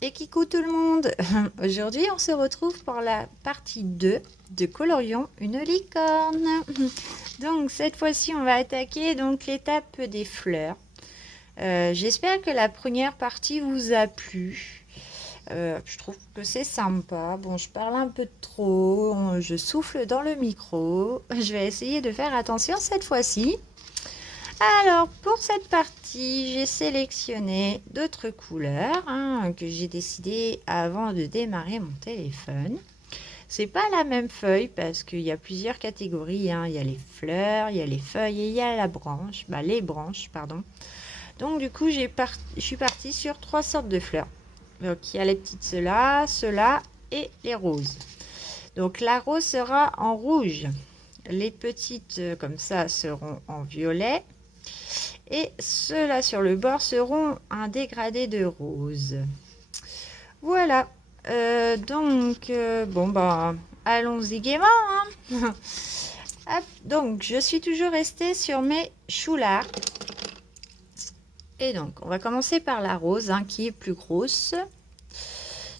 Et coucou tout le monde. Aujourd'hui on se retrouve pour la partie 2 de Colorions une licorne. Donc cette fois-ci on va attaquer donc l'étape des fleurs. J'espère que la première partie vous a plu. Je trouve que c'est sympa. Bon, je parle un peu trop, je souffle dans le micro. Je vais essayer de faire attention cette fois-ci. Alors, pour cette partie, j'ai sélectionné d'autres couleurs que j'ai décidé avant de démarrer mon téléphone. C'est pas la même feuille parce qu'il y a plusieurs catégories. Il y a les fleurs, il y a les feuilles et il y a la branche. Les branches, pardon. Donc, du coup, je suis partie sur 3 sortes de fleurs. Donc, il y a les petites ceux-là et les roses. Donc, la rose sera en rouge. Les petites, comme ça, seront en violet. Et ceux-là sur le bord seront un dégradé de rose. Voilà. Allons-y gaiement. Hop, donc, je suis toujours restée sur mes choulards. Et donc, on va commencer par la rose, qui est plus grosse.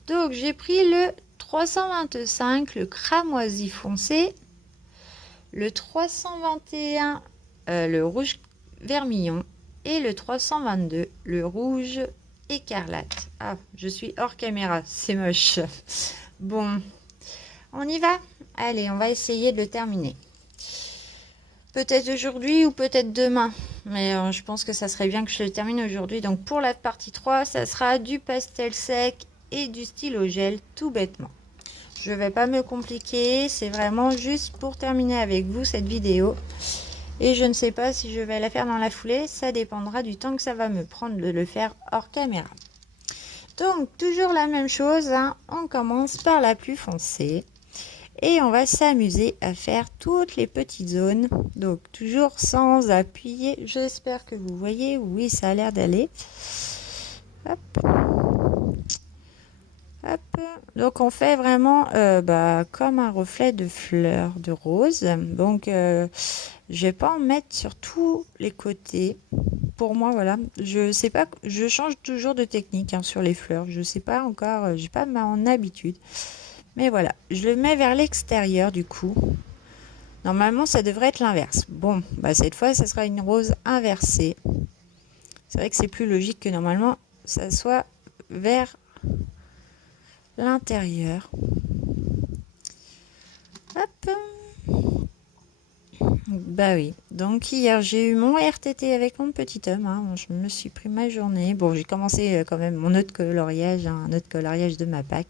Donc, j'ai pris le 325, le cramoisi foncé. Le 321, le rouge vermillon. Et le 322, le rouge écarlate. Ah, je suis hors caméra, c'est moche. Bon, on y va? Allez, on va essayer de le terminer. Peut-être aujourd'hui ou peut-être demain. Mais je pense que ça serait bien que je le termine aujourd'hui. Donc pour la partie 3, ça sera du pastel sec et du stylo gel, tout bêtement. Je ne vais pas me compliquer, c'est vraiment juste pour terminer avec vous cette vidéo. Et je ne sais pas si je vais la faire dans la foulée, ça dépendra du temps que ça va me prendre de le faire hors caméra. Donc toujours la même chose, on commence par la plus foncée. Et on va s'amuser à faire toutes les petites zones. Donc toujours sans appuyer, j'espère que vous voyez, oui ça a l'air d'aller. Hop. Hop. Donc on fait vraiment comme un reflet de fleurs de rose. Donc je vais pas en mettre sur tous les côtés. Pour moi, voilà, je sais pas, je change toujours de technique sur les fleurs. Je sais pas encore, j'ai pas mon habitude. Mais voilà, je le mets vers l'extérieur du coup. Normalement, ça devrait être l'inverse. Bon, cette fois, ça sera une rose inversée. C'est vrai que c'est plus logique que normalement, ça soit vers l'intérieur. Hop. Bah oui. Donc hier, j'ai eu mon RTT avec mon petit homme. Je me suis pris ma journée. Bon, j'ai commencé quand même mon autre coloriage, un autre coloriage de ma PAC.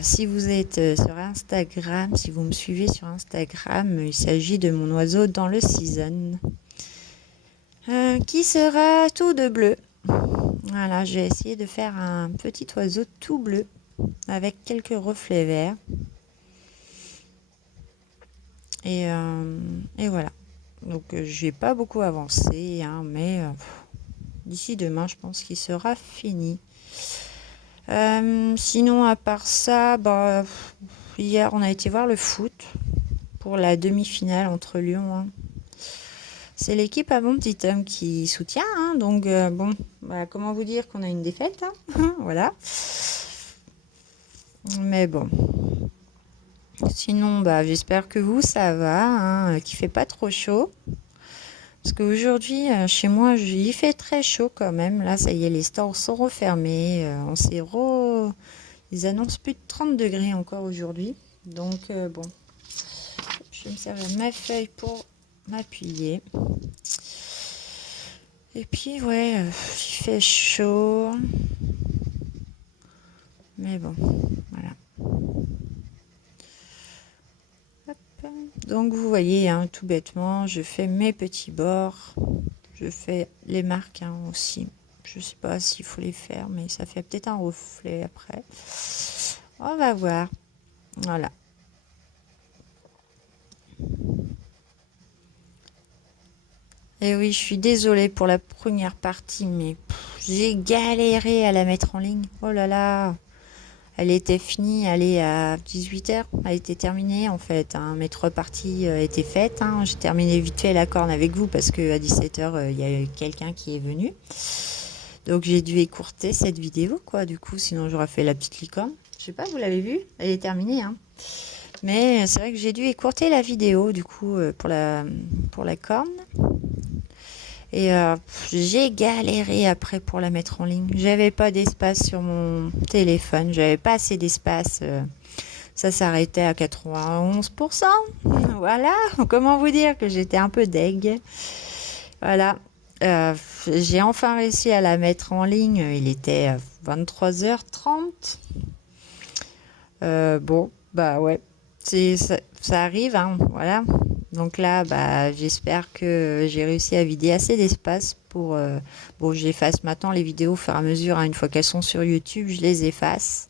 Si vous êtes sur Instagram, si vous me suivez sur Instagram, il s'agit de mon oiseau dans le season. Qui sera tout de bleu. Voilà, j'ai essayé de faire un petit oiseau tout bleu avec quelques reflets verts. Et voilà. Donc j'ai pas beaucoup avancé, mais d'ici demain, je pense qu'il sera fini. Sinon, à part ça, hier on a été voir le foot pour la demi-finale entre Lyon. C'est l'équipe à mon petit homme qui soutient, donc comment vous dire qu'on a une défaite, voilà. Mais bon. Sinon, j'espère que vous, ça va, qu'il fait pas trop chaud. Parce qu'aujourd'hui, chez moi, il fait très chaud quand même. Là, ça y est, les stores sont refermés. Ils annoncent plus de 30 degrés encore aujourd'hui. Donc, bon. Je vais me servir de ma feuille pour m'appuyer. Et puis, ouais, il fait chaud. Mais bon, voilà. Donc vous voyez, tout bêtement, je fais mes petits bords. Je fais les marques aussi. Je sais pas s'il faut les faire, mais ça fait peut-être un reflet après. On va voir. Voilà. Et oui, je suis désolée pour la première partie, mais j'ai galéré à la mettre en ligne. Oh là là. Elle était finie, elle est à 18h, elle était terminée en fait. Mes 3 parties étaient faites. J'ai terminé vite fait la corne avec vous parce qu'à 17h, il y a eu quelqu'un qui est venu. Donc j'ai dû écourter cette vidéo, quoi, du coup, sinon j'aurais fait la petite licorne. Je sais pas, vous l'avez vue? Elle est terminée, hein. Mais c'est vrai que j'ai dû écourter la vidéo, du coup, pour la corne. Et j'ai galéré après pour la mettre en ligne. J'avais pas d'espace sur mon téléphone, j'avais pas assez d'espace. Ça s'arrêtait à 91%. Voilà, comment vous dire que j'étais un peu deg. Voilà. J'ai enfin réussi à la mettre en ligne. Il était 23h30. Bon, bah ouais, ça arrive, hein, voilà. Donc là, bah, j'espère que j'ai réussi à vider assez d'espace pour... bon, j'efface maintenant les vidéos au fur et à mesure, hein. Une fois qu'elles sont sur YouTube, je les efface.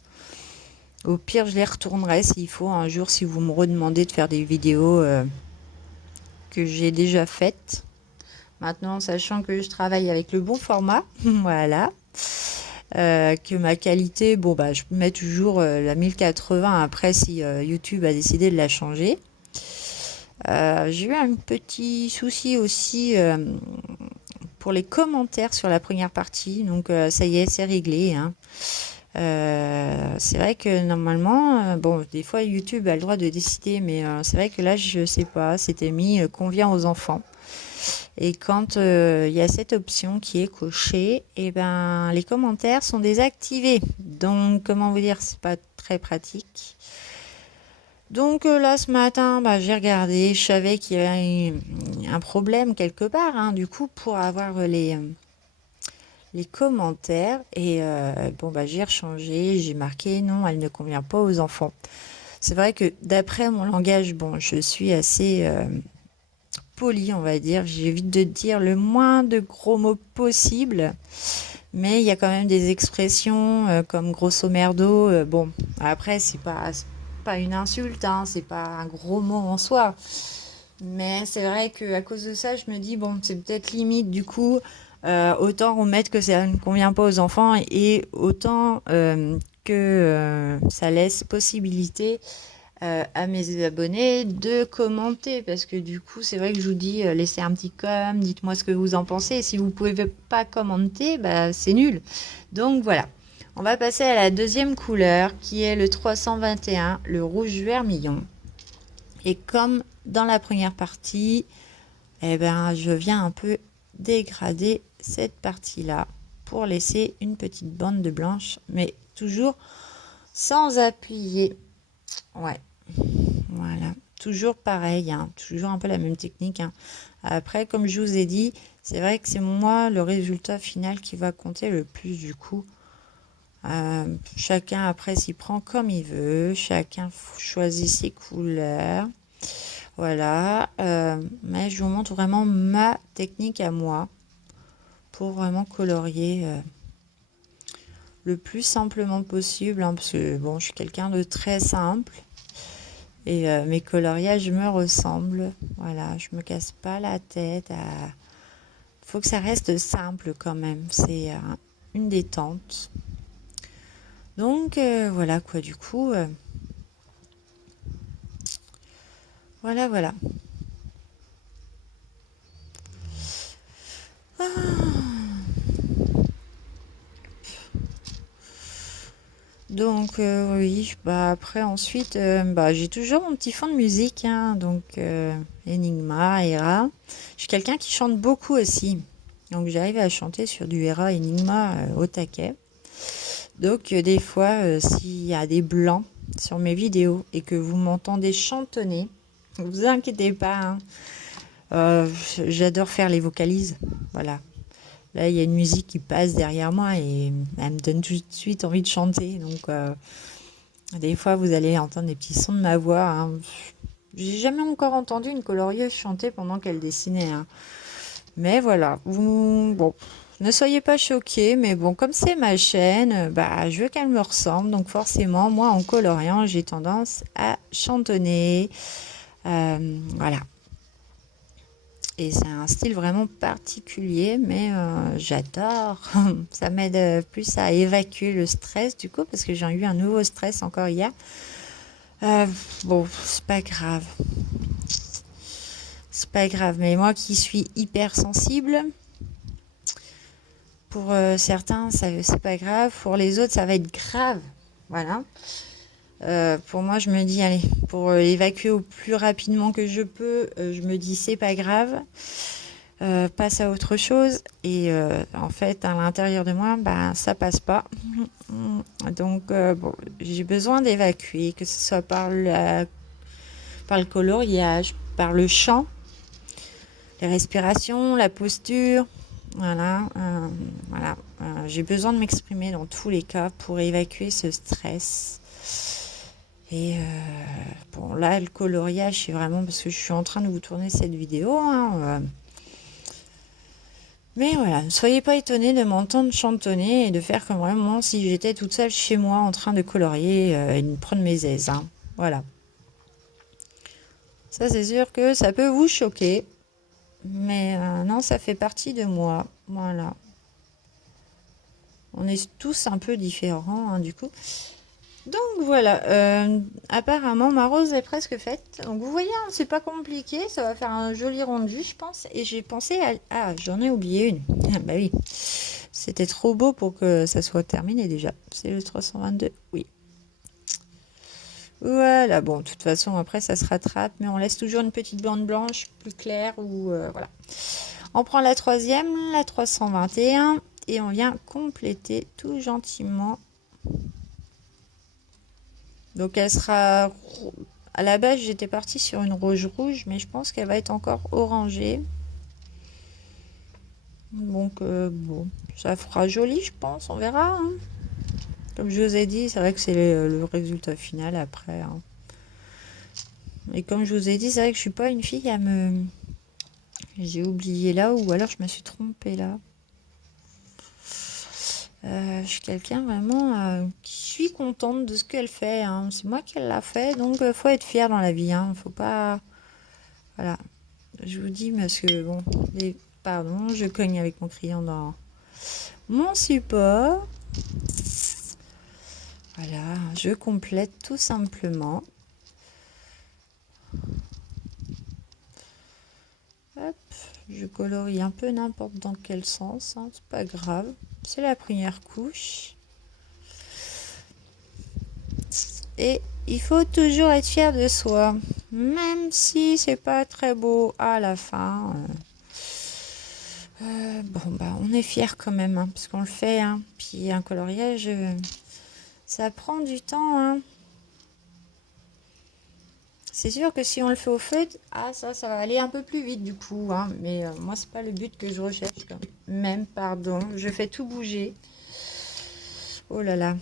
Au pire, je les retournerai s'il faut un jour, si vous me redemandez de faire des vidéos que j'ai déjà faites. Maintenant, sachant que je travaille avec le bon format, voilà. Que ma qualité, bon bah je mets toujours la 1080 après si YouTube a décidé de la changer. J'ai eu un petit souci aussi pour les commentaires sur la première partie, donc ça y est, c'est réglé, hein. C'est vrai que normalement, bon, des fois YouTube a le droit de décider, mais c'est vrai que là, je sais pas, c'était mis convient aux enfants. Et quand il y a cette option qui est cochée, et ben les commentaires sont désactivés. Donc comment vous dire, c'est pas très pratique. Donc là ce matin, bah, j'ai regardé, je savais qu'il y avait un problème quelque part, hein, du coup pour avoir les commentaires. Et bon bah j'ai rechangé, j'ai marqué non, elle ne convient pas aux enfants. C'est vrai que d'après mon langage, bon, je suis assez poli, on va dire. J'évite de dire le moins de gros mots possible. Mais il y a quand même des expressions comme grosso merdo. Bon, après, c'est pas une insulte, hein, c'est pas un gros mot en soi. Mais c'est vrai qu'à cause de ça, je me dis, bon, c'est peut-être limite du coup. Autant remettre que ça ne convient pas aux enfants et autant que ça laisse possibilité à mes abonnés de commenter, parce que du coup c'est vrai que je vous dis laissez un petit com, dites-moi ce que vous en pensez. Si vous pouvez pas commenter, bah c'est nul. Donc voilà, on va passer à la deuxième couleur qui est le 321, le rouge vermillon. Et comme dans la première partie, eh ben je viens un peu dégrader cette partie là pour laisser une petite bande de blanche, mais toujours sans appuyer. Ouais, voilà, toujours pareil, hein, toujours un peu la même technique, hein. Après, comme je vous ai dit, c'est vrai que c'est moi le résultat final qui va compter le plus du coup. Chacun après s'y prend comme il veut, chacun choisit ses couleurs. Voilà, mais je vous montre vraiment ma technique à moi pour vraiment colorier le plus simplement possible, hein, parce que bon, je suis quelqu'un de très simple. Et mes coloriages me ressemblent. Voilà, je me casse pas la tête. Faut que ça reste simple quand même. C'est une détente. Donc voilà quoi, du coup. Voilà, voilà. Donc oui, bah après ensuite, bah, j'ai toujours mon petit fond de musique, hein, donc Enigma, Hera. Je suis quelqu'un qui chante beaucoup aussi, donc j'arrive à chanter sur du Hera, Enigma au taquet. Donc des fois, s'il y a des blancs sur mes vidéos et que vous m'entendez chantonner, ne vous inquiétez pas, hein. Euh, J'adore faire les vocalises, voilà. Là, il y a une musique qui passe derrière moi et elle me donne tout de suite envie de chanter. Donc, des fois, vous allez entendre des petits sons de ma voix, hein. J'ai jamais encore entendu une colorieuse chanter pendant qu'elle dessinait, hein. Mais voilà, bon, ne soyez pas choqués, mais bon, comme c'est ma chaîne, bah, je veux qu'elle me ressemble. Donc, forcément, moi, en coloriant, j'ai tendance à chantonner. Voilà. Et c'est un style vraiment particulier, mais j'adore. Ça m'aide plus à évacuer le stress du coup, parce que j'ai eu un nouveau stress encore hier. Bon, c'est pas grave. C'est pas grave, mais moi qui suis hyper sensible, Pour certains, c'est pas grave. Pour les autres, ça va être grave. Voilà. Pour moi, je me dis, allez, pour évacuer au plus rapidement que je peux, je me dis, c'est pas grave. Passe à autre chose. Et en fait, à l'intérieur de moi, bah, ça passe pas. Donc, bon, j'ai besoin d'évacuer, que ce soit par le coloriage, par le chant, les respirations, la posture. Voilà, voilà. J'ai besoin de m'exprimer dans tous les cas pour évacuer ce stress. Et bon, là, le coloriage, c'est vraiment parce que je suis en train de vous tourner cette vidéo. Hein, mais voilà, ne soyez pas étonnés de m'entendre chantonner et de faire comme vraiment si j'étais toute seule chez moi en train de colorier et de prendre mes aises. Hein. Voilà. Ça, c'est sûr que ça peut vous choquer. Mais non, ça fait partie de moi. Voilà. On est tous un peu différents, hein, du coup. Donc voilà, apparemment ma rose est presque faite. Donc vous voyez, hein, c'est pas compliqué, ça va faire un joli rendu, je pense. Et j'ai pensé à... Ah, j'en ai oublié une. Ah, bah oui, c'était trop beau pour que ça soit terminé déjà. C'est le 322, oui. Voilà, bon, de toute façon, après ça se rattrape, mais on laisse toujours une petite bande blanche plus claire ou voilà. On prend la troisième, la 321, et on vient compléter tout gentiment. Donc elle sera... À la base, j'étais partie sur une rose rouge, mais je pense qu'elle va être encore orangée. Donc bon, ça fera joli, je pense, on verra. Hein. Comme je vous ai dit, c'est vrai que c'est le résultat final après. Hein. Et comme je vous ai dit, c'est vrai que je suis pas une fille à me... J'ai oublié là, ou alors je me suis trompée là. Je suis quelqu'un vraiment qui suis contente de ce qu'elle fait. Hein. C'est moi qui l'a fait, donc faut être fier dans la vie. Hein. Faut pas... Voilà. Je vous dis parce que bon, pardon, je cogne avec mon crayon dans mon support. Voilà, je complète tout simplement. Hop, je colorie un peu n'importe dans quel sens, hein, c'est pas grave. C'est la première couche. Et il faut toujours être fier de soi, même si c'est pas très beau à la fin. Bon, bah, on est fier quand même, hein, parce qu'on le fait. Hein. Puis un coloriage, ça prend du temps. Hein. C'est sûr que si on le fait au feutre, ah ça va aller un peu plus vite du coup. Hein. Mais moi, c'est pas le but que je recherche. Quand même, pardon, je fais tout bouger. Oh là là.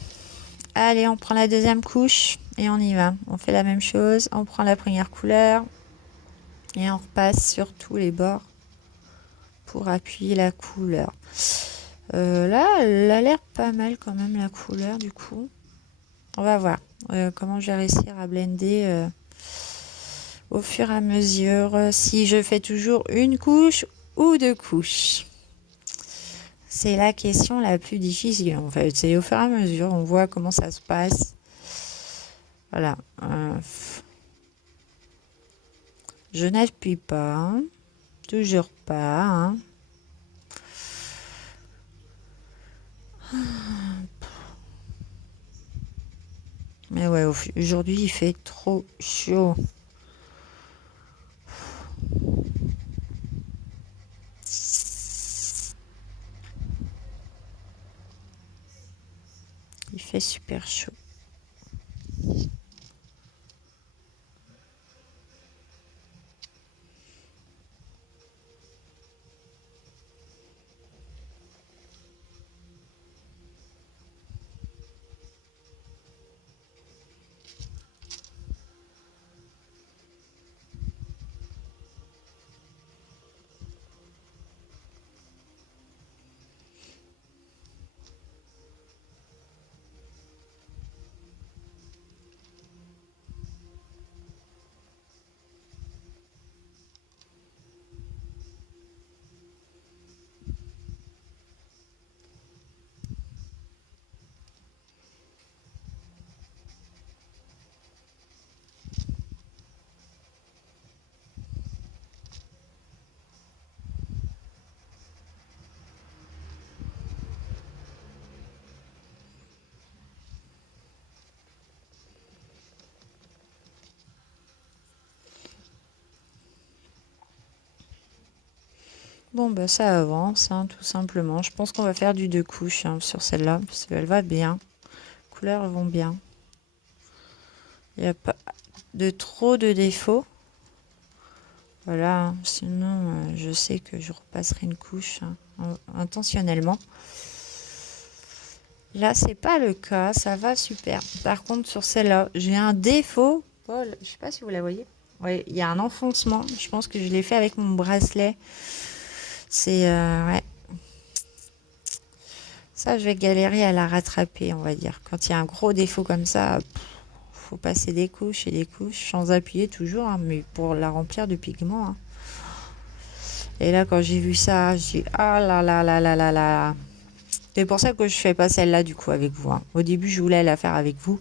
Allez, on prend la deuxième couche et on y va. On fait la même chose. On prend la première couleur et on repasse sur tous les bords pour appuyer la couleur. Là, elle a l'air pas mal quand même la couleur du coup. On va voir comment je vais réussir à blender au fur et à mesure si je fais toujours une couche ou deux couches. C'est la question la plus difficile en fait. C'est au fur et à mesure, on voit comment ça se passe. Voilà. Je n'appuie pas. Hein. Toujours pas. Hein. Mais ouais, aujourd'hui il fait trop chaud. Il fait super chaud. Bon, bah ça avance, hein, tout simplement. Je pense qu'on va faire du 2 couches hein, sur celle-là, parce qu'elle va bien. Les couleurs vont bien. Il n'y a pas de trop de défauts. Voilà, hein, sinon je sais que je repasserai une couche hein, intentionnellement. Là, c'est pas le cas, ça va super. Par contre, sur celle-là, j'ai un défaut. Oh, je sais pas si vous la voyez. Oui, il y a un enfoncement. Je pense que je l'ai fait avec mon bracelet. C'est ouais. Ça, je vais galérer à la rattraper, on va dire. Quand il y a un gros défaut comme ça, faut passer des couches et des couches sans appuyer toujours, hein, mais pour la remplir de pigments. Hein. Et là, quand j'ai vu ça, j'ai dit ah là là là là là là. C'est pour ça que je fais pas celle-là du coup avec vous. Hein. Au début, je voulais la faire avec vous,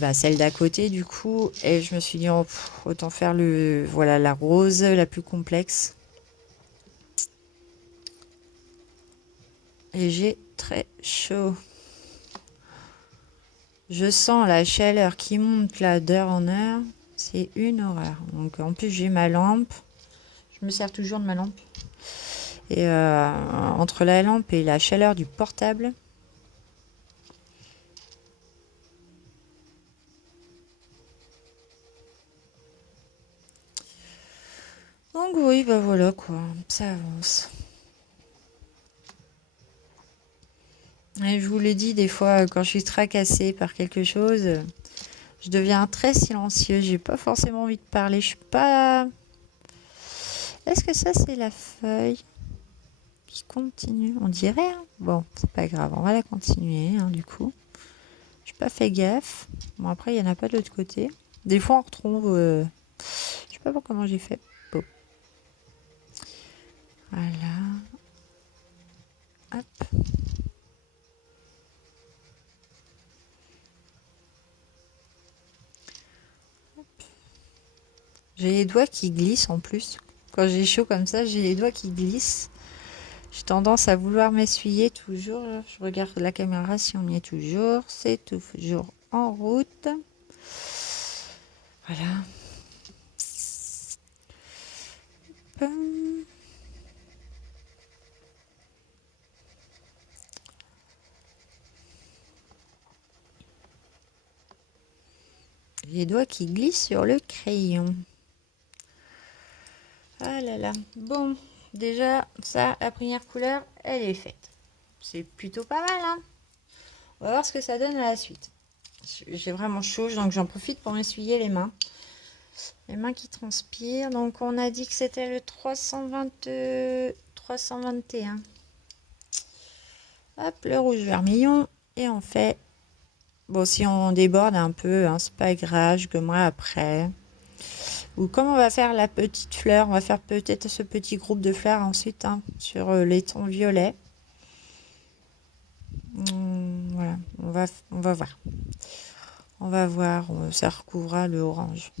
bah, celle d'à côté du coup, et je me suis dit oh, autant faire voilà la rose la plus complexe. Et j'ai très chaud. Je sens la chaleur qui monte là d'heure en heure. C'est une horreur. Donc en plus j'ai ma lampe. Je me sers toujours de ma lampe. Et entre la lampe et la chaleur du portable. Donc oui, bah voilà quoi. Ça avance. Et je vous l'ai dit, des fois quand je suis tracassée par quelque chose, je deviens très silencieux. J'ai pas forcément envie de parler. Je suis pas... Est-ce que ça c'est la feuille qui continue? On dirait. Hein, bon, c'est pas grave. On va la continuer hein, du coup. J'ai pas fait gaffe. Bon, après, il n'y en a pas de l'autre côté. Des fois, on retrouve... je sais pas comment j'ai fait. Bon. Voilà. Hop. J'ai les doigts qui glissent en plus. Quand j'ai chaud comme ça, j'ai les doigts qui glissent. J'ai tendance à vouloir m'essuyer toujours. Je regarde la caméra si on y est toujours. C'est toujours en route. Voilà. Les doigts qui glissent sur le crayon. Ah là là. Bon, déjà, ça, la première couleur, elle est faite. C'est plutôt pas mal, hein. On va voir ce que ça donne à la suite. J'ai vraiment chaud, donc j'en profite pour m'essuyer les mains. Les mains qui transpirent. Donc on a dit que c'était le 321. Hop, le rouge vermillon. Et on fait... Bon, si on déborde un peu, hein, c'est pas grave, je gommerai après. Ou comme on va faire la petite fleur, on va faire peut-être ce petit groupe de fleurs ensuite hein, sur les tons violets. Voilà, on va voir. On va voir, ça recouvrira le orange.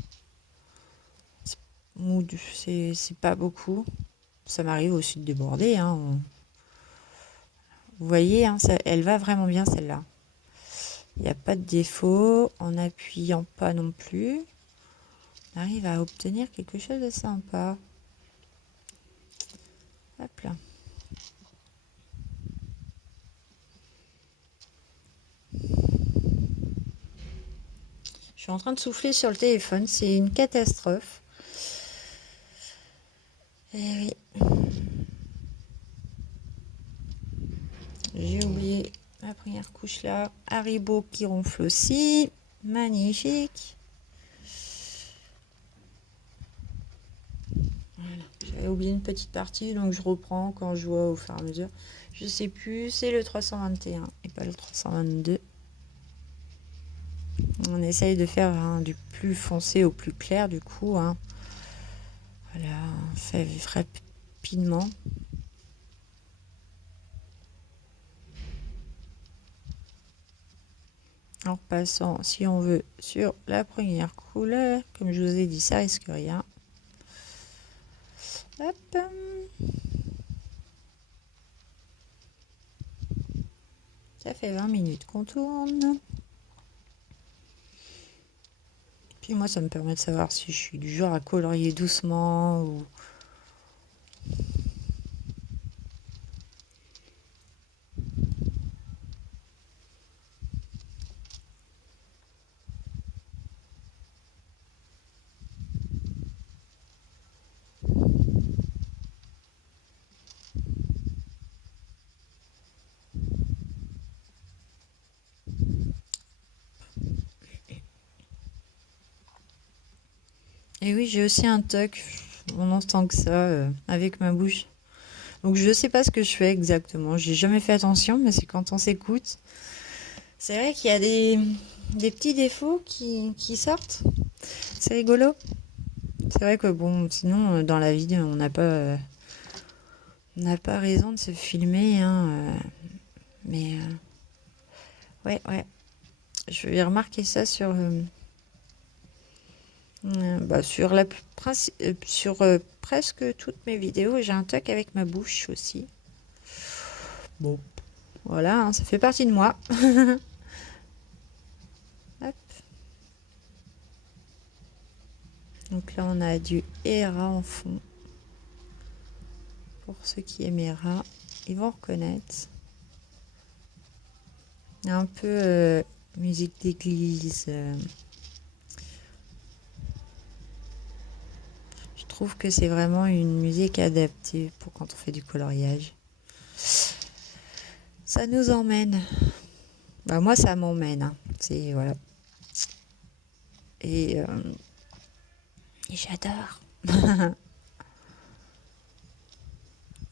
C'est pas beaucoup. Ça m'arrive aussi de déborder. Hein. Vous voyez, hein, elle va vraiment bien celle-là. Il n'y a pas de défaut. En appuyant pas non plus. On arrive à obtenir quelque chose de sympa. Hop là. Je suis en train de souffler sur le téléphone. C'est une catastrophe. Eh oui. J'ai oublié la première couche là. Haribo qui ronfle aussi. Magnifique. Voilà. J'avais oublié une petite partie, donc je reprends quand je vois au fur et à mesure. Je sais plus, c'est le 321 et pas le 322. On essaye de faire hein, du plus foncé au plus clair du coup. Hein. Voilà, on fait rapidement. En passant, si on veut, sur la première couleur. Comme je vous ai dit, ça risque rien. Hop. Ça fait 20 minutes qu'on tourne. Puis moi, ça me permet de savoir si je suis du genre à colorier doucement ou... Et oui, j'ai aussi un toc. On entend que ça avec ma bouche. Donc je sais pas ce que je fais exactement. J'ai jamais fait attention, mais c'est quand on s'écoute. C'est vrai qu'il y a des petits défauts qui sortent. C'est rigolo. C'est vrai que bon, sinon dans la vie, on n'a pas raison de se filmer, hein, mais ouais, ouais. Je vais remarquer ça sur presque toutes mes vidéos. J'ai un toc avec ma bouche aussi. Bon, voilà, hein, ça fait partie de moi. Hop. Donc là, on a du Hera en fond. Pour ceux qui aiment Hera, ils vont reconnaître. Un peu musique d'église. Je trouve que c'est vraiment une musique adaptée pour quand on fait du coloriage. Ça nous emmène. Bah, moi, ça m'emmène. Hein. C'est voilà. Et j'adore.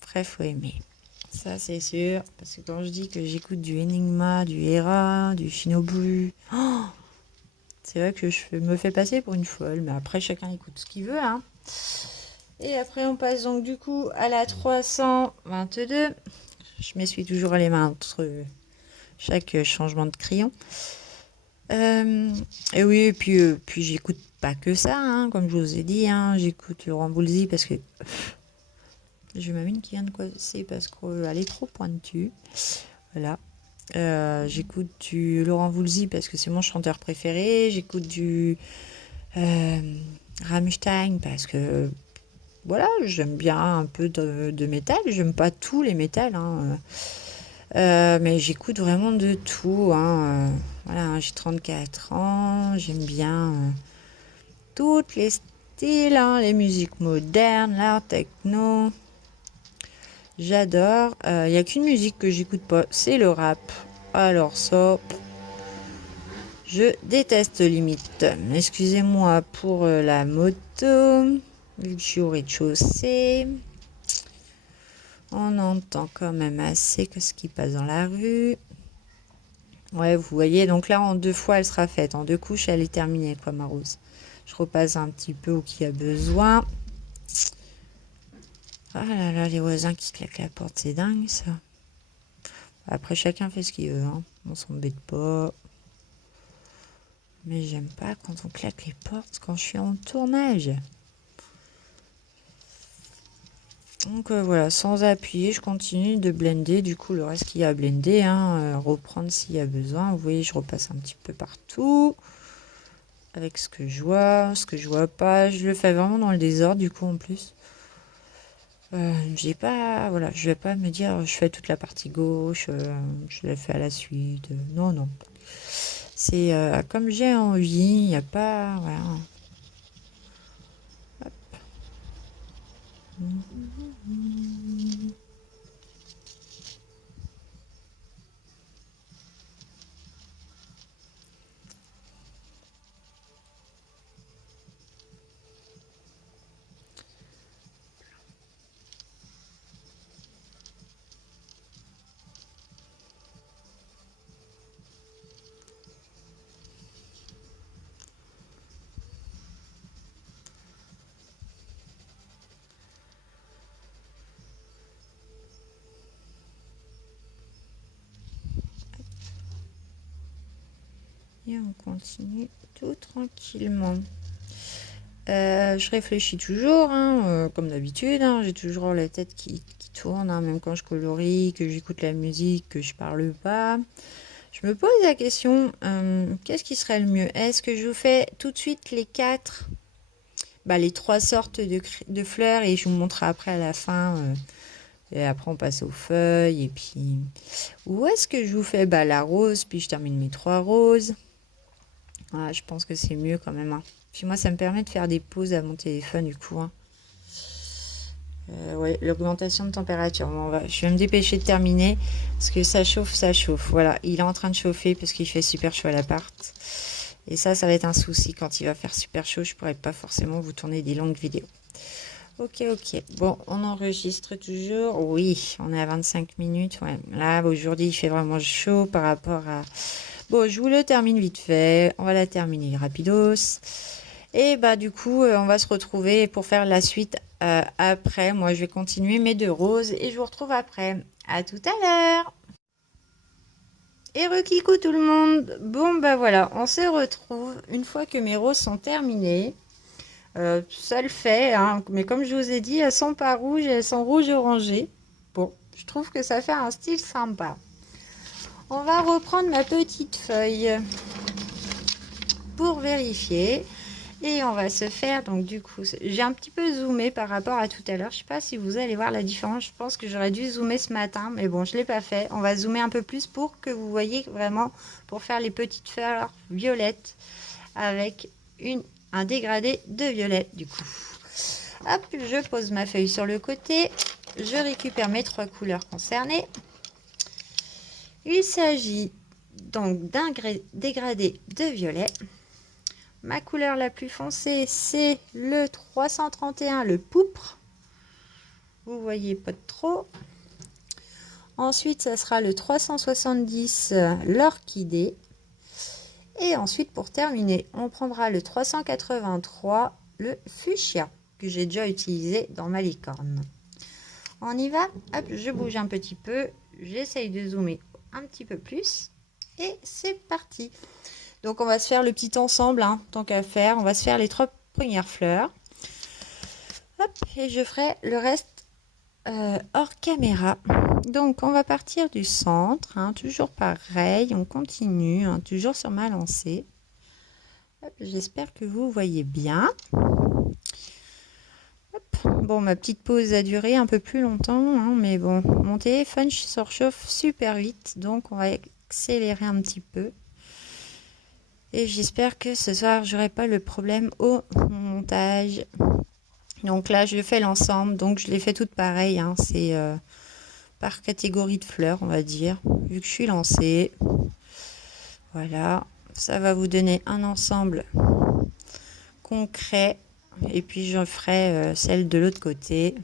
Après, faut aimer. Ça, c'est sûr. Parce que quand je dis que j'écoute du Enigma, du Hera, du Shinobu, c'est vrai que je me fais passer pour une folle. Mais après, chacun écoute ce qu'il veut. Hein. Et après, on passe donc du coup à la 322. Je m'essuie toujours les mains entre chaque changement de crayon. Et oui, et puis j'écoute pas que ça, hein, comme je vous ai dit. Hein, j'écoute Laurent Boulzy parce que j'ai ma mine qui vient de coincer parce qu'elle est trop pointue. Voilà. J'écoute du Laurent Voulzy parce que c'est mon chanteur préféré. J'écoute du Rammstein parce que voilà, j'aime bien un peu de métal. J'aime pas tous les métals, hein. Mais j'écoute vraiment de tout. Hein. Voilà, hein, j'ai 34 ans. J'aime bien toutes les styles, hein, les musiques modernes, l'art techno. J'adore. Il n'y a qu'une musique que j'écoute pas, c'est le rap. Alors ça, je déteste limite. Excusez-moi pour la moto. Vu que je suis au rez-de-chaussée. On entend quand même assez que ce qui passe dans la rue. Ouais, vous voyez, donc là, en 2 fois, elle sera faite. En 2 couches, elle est terminée, quoi, ma rose. Je repasse un petit peu où qu'il y a besoin. Ah là là, les voisins qui claquent la porte, c'est dingue, ça. Après, chacun fait ce qu'il veut, hein. On s'embête pas. Mais j'aime pas quand on claque les portes quand je suis en tournage. Donc voilà, sans appuyer, je continue de blender. Du coup, le reste qu'il y a à blender, hein, reprendre s'il y a besoin. Vous voyez, je repasse un petit peu partout. Avec ce que je vois pas. Je le fais vraiment dans le désordre, du coup, en plus. J'ai pas, voilà, je vais pas me dire, je fais toute la partie gauche, je la fais à la suite. Non, non. C'est comme j'ai envie, il n'y a pas, voilà. Hop. Et on continue tout tranquillement. Je réfléchis toujours, hein, comme d'habitude. Hein, j'ai toujours la tête qui tourne, hein, même quand je colorie, que j'écoute la musique, que je parle pas. Je me pose la question, qu'est-ce qui serait le mieux? Est-ce que je vous fais tout de suite les 4, les 3 sortes de fleurs et je vous montrerai après à la fin. Et après on passe aux feuilles et puis... Ou est-ce que je vous fais la rose, puis je termine mes 3 roses? Voilà, je pense que c'est mieux quand même. Hein. Puis moi, ça me permet de faire des pauses à mon téléphone du coup. Hein. Ouais, l'augmentation de température. Bon, je vais me dépêcher de terminer parce que ça chauffe, ça chauffe. Voilà, il est en train de chauffer parce qu'il fait super chaud à l'appart. Et ça va être un souci quand il va faire super chaud. Je pourrais pas forcément vous tourner des longues vidéos. Ok, ok. Bon, on enregistre toujours. Oui, on est à 25 minutes. Ouais. Là, aujourd'hui, il fait vraiment chaud par rapport à... Bon, je vous le termine vite fait. On va la terminer rapidos. Et bah du coup, on va se retrouver pour faire la suite après. Moi, je vais continuer mes 2 roses et je vous retrouve après. À tout à l'heure. Et requico tout le monde. Bon, bah voilà, on se retrouve une fois que mes roses sont terminées. Ça le fait, hein, mais comme je vous ai dit, elles sont pas rouges, elles sont rouges orangées. Bon, je trouve que ça fait un style sympa. On va reprendre ma petite feuille pour vérifier. Et on va se faire, donc du coup, j'ai un petit peu zoomé par rapport à tout à l'heure. Je sais pas si vous allez voir la différence. Je pense que j'aurais dû zoomer ce matin, mais bon, je l'ai pas fait. On va zoomer un peu plus pour que vous voyez vraiment, pour faire les petites fleurs violettes avec un dégradé de violet du coup. Hop, je pose ma feuille sur le côté. Je récupère mes 3 couleurs concernées. Il s'agit donc d'un dégradé de violet. Ma couleur la plus foncée, c'est le 331, le pourpre. Vous voyez pas trop. Ensuite, ça sera le 370, l'orchidée. Et ensuite, pour terminer, on prendra le 383, le fuchsia, que j'ai déjà utilisé dans ma licorne. On y va. Hop, je bouge un petit peu. J'essaye de zoomer un petit peu plus. Et c'est parti. Donc, on va se faire le petit ensemble, hein, tant qu'à faire. On va se faire les 3 premières fleurs. Hop, et je ferai le reste hors caméra. Donc, on va partir du centre. Hein, toujours pareil. On continue. Hein, toujours sur ma lancée. J'espère que vous voyez bien. Bon, ma petite pause a duré un peu plus longtemps, hein, mais bon, mon téléphone se réchauffe super vite, donc on va accélérer un petit peu. Et j'espère que ce soir, j'aurai pas le problème au montage. Donc là, je fais l'ensemble, donc je les fais toutes pareilles, hein, c'est par catégorie de fleurs, on va dire, vu que je suis lancée. Voilà, ça va vous donner un ensemble concret. Et puis je ferai celle de l'autre côté.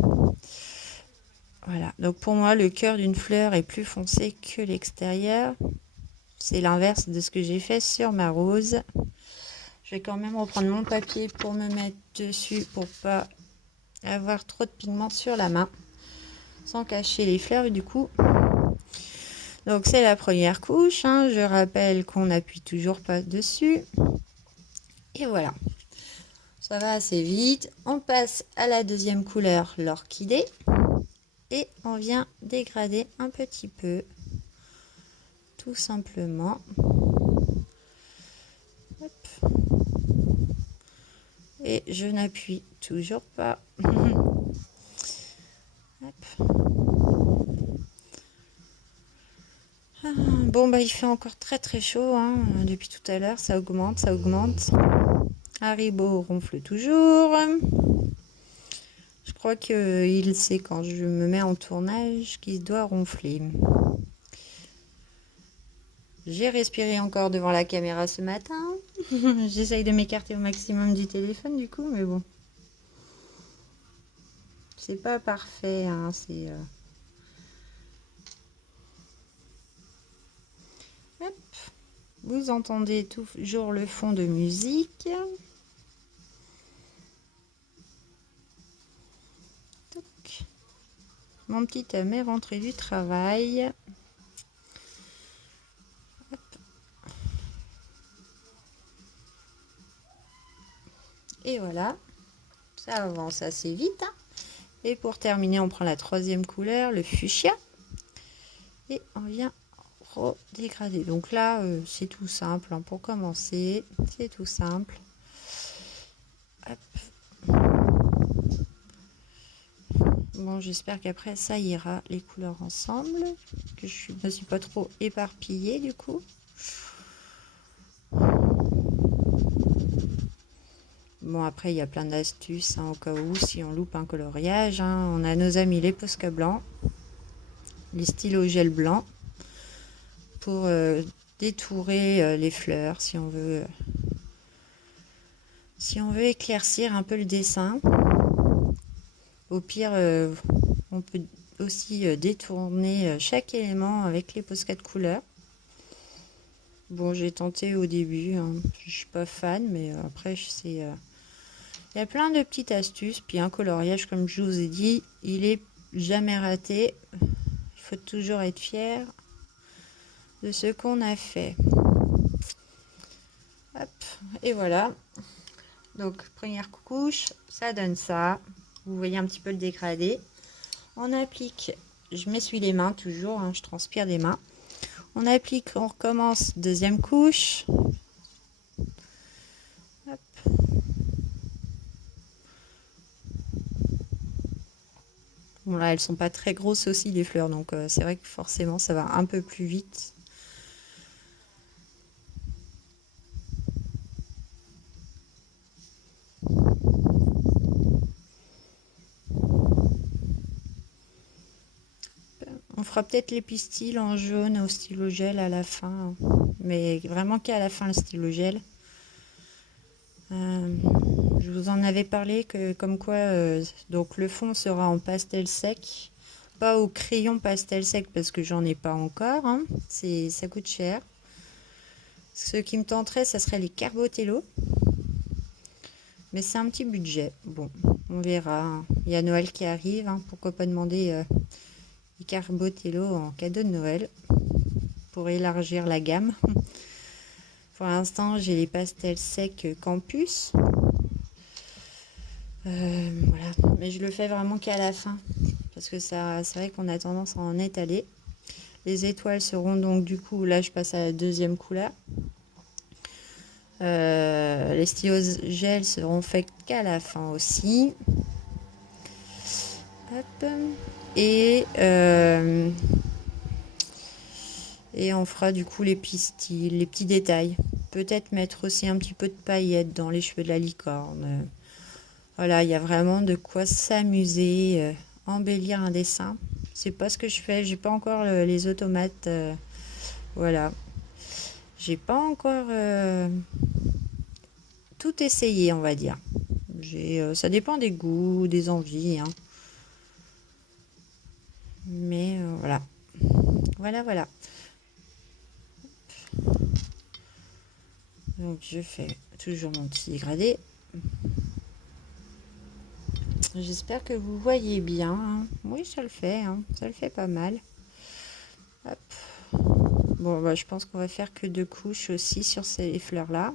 Voilà, donc pour moi, le cœur d'une fleur est plus foncé que l'extérieur. C'est l'inverse de ce que j'ai fait sur ma rose. Je vais quand même reprendre mon papier pour me mettre dessus pour pas avoir trop de pigments sur la main, sans cacher les fleurs du coup. Donc c'est la première couche, hein. Je rappelle qu'on n'appuie toujours pas dessus. Et voilà, ça va assez vite. On passe à la deuxième couleur, l'orchidée. Et on vient dégrader un petit peu, tout simplement. Hop. Et je n'appuie toujours pas. Hop. Bon, bah il fait encore très très chaud, hein. Depuis tout à l'heure, ça augmente, ça augmente. Haribo ronfle toujours. Je crois qu'il sait quand je me mets en tournage qu'il doit ronfler. J'ai respiré encore devant la caméra ce matin. J'essaye de m'écarter au maximum du téléphone du coup, mais bon. C'est pas parfait, hein, c'est... Hop. Vous entendez toujours le fond de musique. Toc. Mon petit homme est rentré du travail. Hop. Et voilà, ça avance assez vite. Hein. Et pour terminer, on prend la troisième couleur, le fuchsia. Et on vient redégrader. Donc là, c'est tout simple. Hein, pour commencer, c'est tout simple. Hop. Bon, j'espère qu'après, ça ira, les couleurs ensemble. Que je ne me suis pas trop éparpillée, du coup. Bon, après, il y a plein d'astuces, hein, au cas où, si on loupe un coloriage. Hein. On a nos amis les Posca blancs, les stylos gel blanc, pour détourer les fleurs, si on veut Si on veut éclaircir un peu le dessin, au pire, on peut aussi détourner chaque élément avec les Posca de couleur. Bon, j'ai tenté au début, hein. Je suis pas fan, mais après, il y a plein de petites astuces. Puis un coloriage, comme je vous ai dit, il est jamais raté. Il faut toujours être fier de ce qu'on a fait. Hop, et voilà. Donc, première couche, ça donne ça. Vous voyez un petit peu le dégradé. On applique, je m'essuie les mains toujours, hein, je transpire des mains. On applique, on recommence, deuxième couche. Hop. Bon là, elles sont pas très grosses aussi les fleurs, donc c'est vrai que forcément ça va un peu plus vite. On fera peut-être les pistils en jaune au stylo gel à la fin, mais vraiment qu'à la fin le stylo gel. Je vous en avais parlé que comme quoi donc le fond sera en pastel sec, pas au crayon pastel sec parce que j'en ai pas encore, hein. Ça coûte cher. Ce qui me tenterait, ça serait les Carbotello, mais c'est un petit budget. Bon, on verra, hein. Il y a Noël qui arrive, hein. Pourquoi pas demander les Carbotello en cadeau de Noël pour élargir la gamme. Pour l'instant, j'ai les pastels secs Campus. Voilà. Mais je le fais vraiment qu'à la fin parce que ça, c'est vrai qu'on a tendance à en étaler. Les étoiles seront donc du coup, là je passe à la deuxième couleur. Les stylos gel seront faits qu'à la fin aussi. Hop. Et on fera du coup les pistils, les petits détails. Peut-être mettre aussi un petit peu de paillettes dans les cheveux de la licorne. Voilà, il y a vraiment de quoi s'amuser, embellir un dessin. C'est pas ce que je fais, j'ai pas encore les automates. Voilà, j'ai pas encore tout essayé, on va dire. Ça dépend des goûts, des envies, hein. Mais voilà, voilà. Donc je fais toujours mon petit dégradé. J'espère que vous voyez bien, hein. Oui, ça le fait, hein. Ça le fait pas mal. Hop. Bon, bah, je pense qu'on va faire que 2 couches aussi sur ces fleurs-là.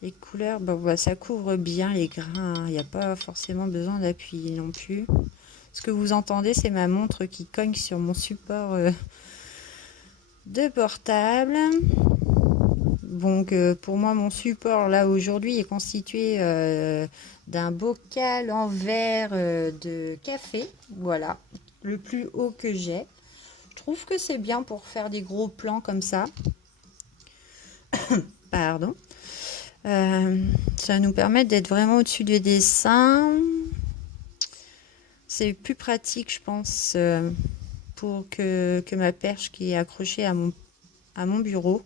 Les couleurs, bah, ça couvre bien les grains, hein. Il n'y a pas forcément besoin d'appuyer non plus. Ce que vous entendez, c'est ma montre qui cogne sur mon support de portable. Donc pour moi, mon support là aujourd'hui est constitué d'un bocal en verre de café. Voilà, le plus haut que j'ai. Je trouve que c'est bien pour faire des gros plans comme ça. Pardon. Ça nous permet d'être vraiment au-dessus des dessins. C'est plus pratique, je pense, pour que ma perche qui est accrochée à mon bureau.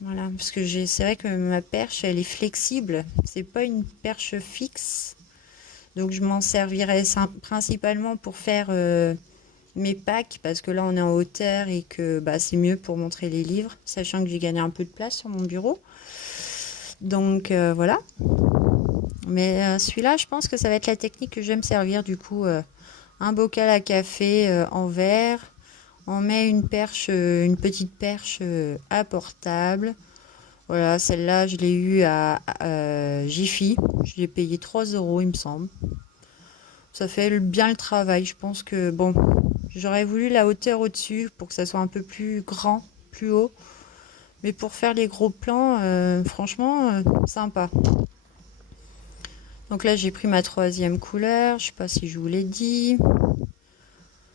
Voilà, parce que c'est vrai que ma perche, elle est flexible. C'est pas une perche fixe. Donc je m'en servirai principalement pour faire mes packs, parce que là on est en hauteur et que bah, c'est mieux pour montrer les livres, sachant que j'ai gagné un peu de place sur mon bureau. Donc voilà. Mais celui-là, je pense que ça va être la technique que je vais me servir. Du coup, un bocal à café en verre. On met une petite perche à portable. Voilà, celle-là, je l'ai eue à Jiffy. Je l'ai payé 3 euros, il me semble. Ça fait bien le travail. Je pense que, bon, j'aurais voulu la hauteur au-dessus pour que ça soit un peu plus grand, plus haut. Mais pour faire les gros plans, franchement, sympa. Donc là, j'ai pris ma troisième couleur. Je sais pas si je vous l'ai dit.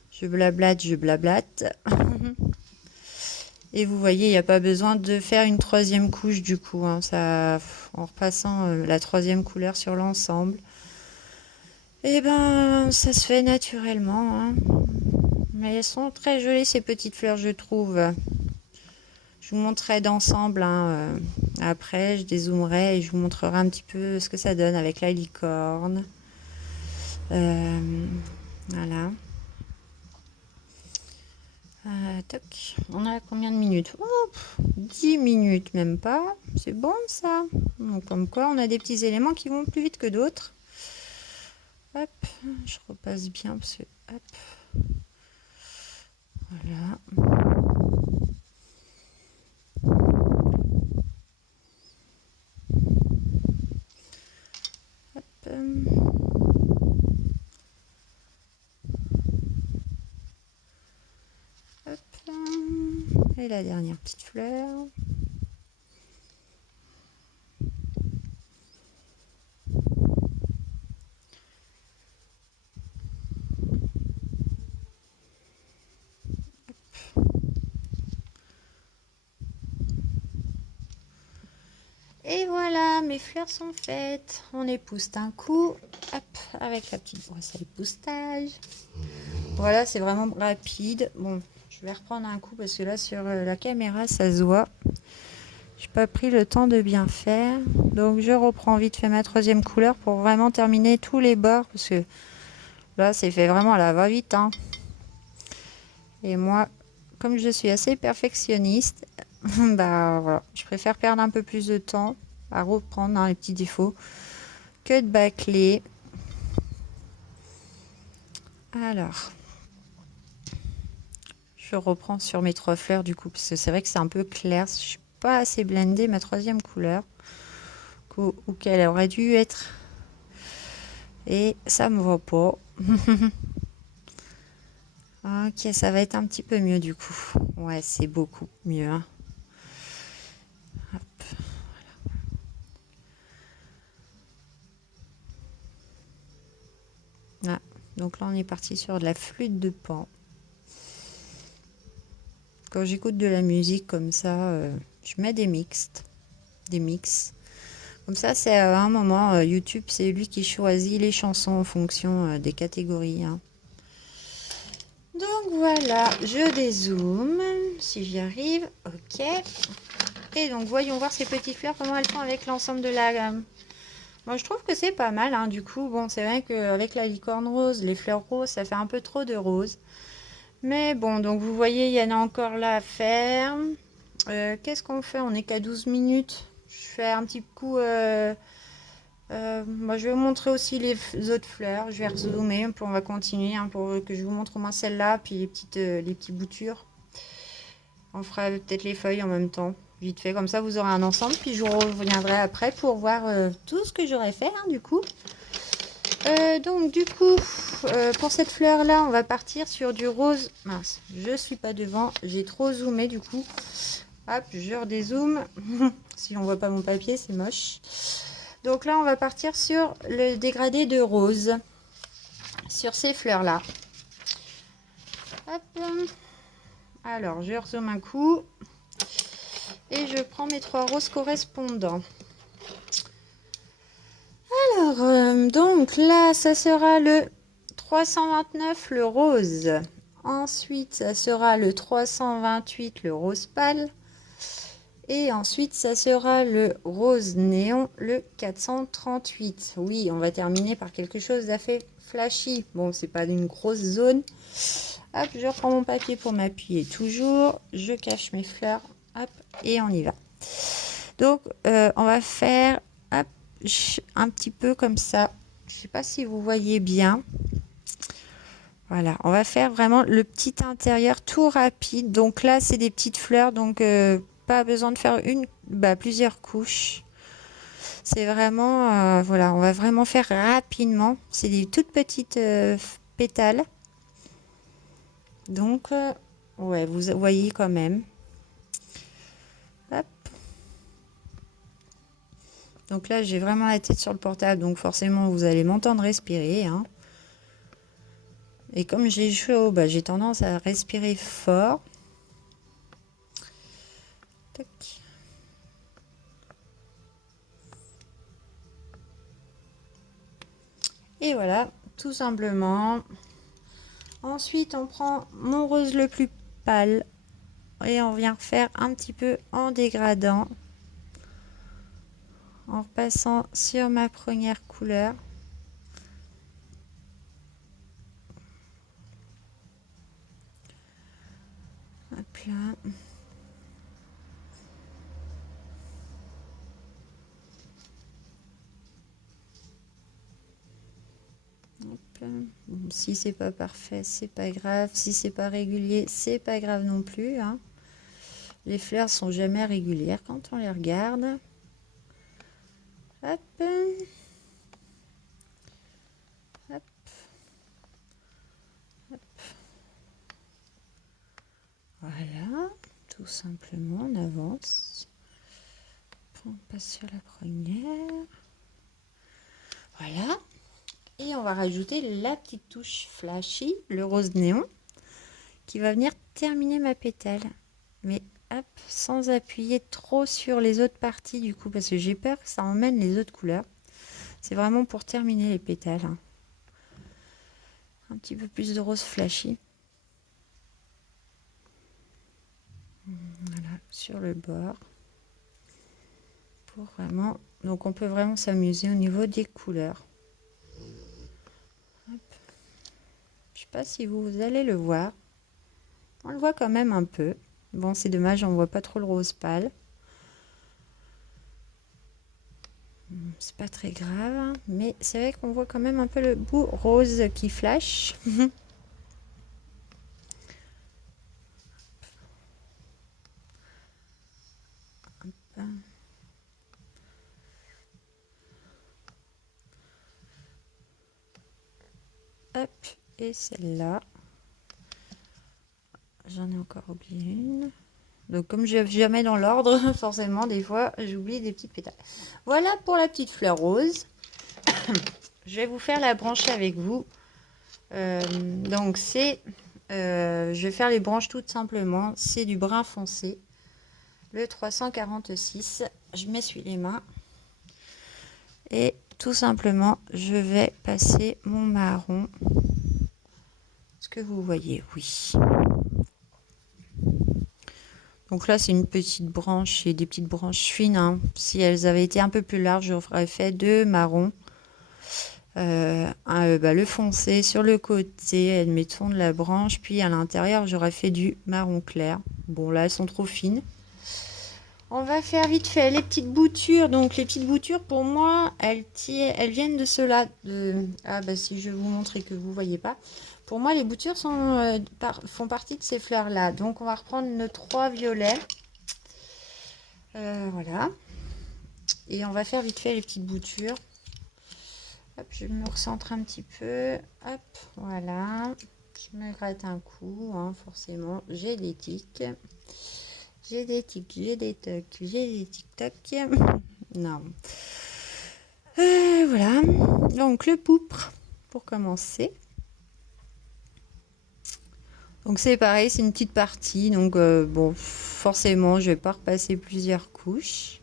Je blablate. Et vous voyez, il n'y a pas besoin de faire une troisième couche du coup, hein. Ça, en repassant la troisième couleur sur l'ensemble, et ben, ça se fait naturellement, hein. Mais elles sont très jolies ces petites fleurs, je trouve. Je vous montrerai d'ensemble, hein, Après, je dézoomerai et je vous montrerai un petit peu ce que ça donne avec la licorne. Voilà. Toc. On a combien de minutes? Oh, 10 minutes, même pas. C'est bon ça. Donc, comme quoi, on a des petits éléments qui vont plus vite que d'autres. Hop, je repasse bien parce que... Hop. Voilà. Hop. Hop. Et la dernière petite fleur. Et voilà, mes fleurs sont faites. On épouse un coup, hop, avec la petite brosse à époustage. Voilà, c'est vraiment rapide. Bon, je vais reprendre un coup parce que là, sur la caméra, ça se voit. J'ai pas pris le temps de bien faire. Donc, je reprends vite fait ma troisième couleur pour vraiment terminer tous les bords. Parce que là, c'est fait vraiment à la va-vite, hein. Et moi, comme je suis assez perfectionniste, bah voilà, je préfère perdre un peu plus de temps à reprendre les petits défauts que de bâcler. Alors, je reprends sur mes 3 fleurs du coup, parce que c'est vrai que c'est un peu clair. Je suis pas assez blendée ma troisième couleur, ou qu'elle aurait dû être. Et ça me va pas. Ok, ça va être un petit peu mieux du coup. Ouais, c'est beaucoup mieux, hein. Hop, voilà. Ah, donc là, on est parti sur de la flûte de Pan. Quand j'écoute de la musique comme ça, je mets des mixtes, des mix. Comme ça, c'est à un moment, YouTube, c'est lui qui choisit les chansons en fonction des catégories, hein. Donc voilà, je dézoome, si j'y arrive, ok. Et donc voyons voir ces petites fleurs, comment elles font avec l'ensemble de la gamme. Moi je trouve que c'est pas mal, hein. Du coup, bon, c'est vrai qu'avec la licorne rose, les fleurs roses, ça fait un peu trop de rose. Mais bon, donc vous voyez, il y en a encore là à faire. Qu'est-ce qu'on fait? On n'est qu'à 12 minutes. Je fais un petit coup... moi, je vais vous montrer aussi les autres fleurs. Je vais rezoomer, puis on va continuer, hein, pour que je vous montre au moins celle-là, puis les petites boutures. On fera peut-être les feuilles en même temps, vite fait. Comme ça, vous aurez un ensemble, puis je reviendrai après pour voir tout ce que j'aurais fait, hein, du coup. Donc, du coup, pour cette fleur-là, on va partir sur du rose. Mince, je suis pas devant, j'ai trop zoomé, du coup. Hop, je redézoome. Si on voit pas mon papier, c'est moche. Donc là, on va partir sur le dégradé de rose. Sur ces fleurs-là. Hop. Alors, je rezoome un coup. Et je prends mes 3 roses correspondants. Alors, donc là, ça sera le 329, le rose. Ensuite, ça sera le 328, le rose pâle. Et ensuite, ça sera le rose néon, le 438. Oui, on va terminer par quelque chose d'assez flashy. Bon, c'est pas d'une grosse zone. Hop, je reprends mon papier pour m'appuyer toujours. Je cache mes fleurs. Hop, et on y va. Donc, on va faire hop, un petit peu comme ça. Je sais pas si vous voyez bien. Voilà, on va faire vraiment le petit intérieur tout rapide. Donc là, c'est des petites fleurs, donc pas besoin de faire plusieurs couches. C'est vraiment, voilà, on va vraiment faire rapidement. C'est des toutes petites pétales. Donc, ouais, vous voyez quand même. Hop. Donc là, j'ai vraiment la tête sur le portable, donc forcément, vous allez m'entendre respirer, hein. Et comme j'ai chaud, j'ai tendance à respirer fort. Tac. Et voilà, tout simplement. Ensuite, on prend mon rose le plus pâle et on vient faire un petit peu en dégradant. en repassant sur ma première couleur. Hop là. Bon, si c'est pas parfait, c'est pas grave. Si c'est pas régulier, c'est pas grave non plus, hein. Les fleurs sont jamais régulières quand on les regarde. Hop. Hop. Hop. Voilà. Tout simplement, on avance. On passe sur la première. Voilà. Et on va rajouter la petite touche flashy, le rose néon, qui va venir terminer ma pétale. Mais hop, sans appuyer trop sur les autres parties du coup, parce que j'ai peur que ça emmène les autres couleurs. C'est vraiment pour terminer les pétales. Hein. Un petit peu plus de rose flashy. Voilà, sur le bord. Pour vraiment... Donc on peut vraiment s'amuser au niveau des couleurs. Hop. Je sais pas si vous allez le voir. On le voit quand même un peu. Bon, c'est dommage, on voit pas trop le rose pâle. C'est pas très grave, hein, mais c'est vrai qu'on voit quand même un peu le bout rose qui flash. Hop, et celle-là. J'en ai encore oublié une. Donc comme je ne vais jamais dans l'ordre, forcément, des fois, j'oublie des petites pétales. Voilà pour la petite fleur rose. Je vais vous faire la branche avec vous. Donc c'est... je vais faire les branches tout simplement. C'est du brun foncé. Le 346. Je m'essuie les mains. Et tout simplement, je vais passer mon marron. Est-ce que vous voyez? Oui. Donc là, c'est une petite branche et des petites branches fines. Hein. Si elles avaient été un peu plus larges, j'aurais fait deux marrons. Le foncé sur le côté, admettons de la branche. Puis à l'intérieur, j'aurais fait du marron clair. Bon, là, elles sont trop fines. On va faire vite fait les petites boutures. Donc les petites boutures, pour moi, elles viennent de cela. Si je vais vous montrer que vous ne voyez pas. Pour moi, les boutures font partie de ces fleurs-là. Donc on va reprendre nos 3 violets. Voilà. Et on va faire vite fait les petites boutures. Hop, je me recentre un petit peu. Hop, voilà. Je me gratte un coup, hein, forcément. J'ai des tics. J'ai des tics, j'ai des tocs, j'ai des tic-tac. Non. Voilà. Donc le pourpre pour commencer. Donc c'est pareil, c'est une petite partie. Donc bon, forcément, je vais pas repasser plusieurs couches.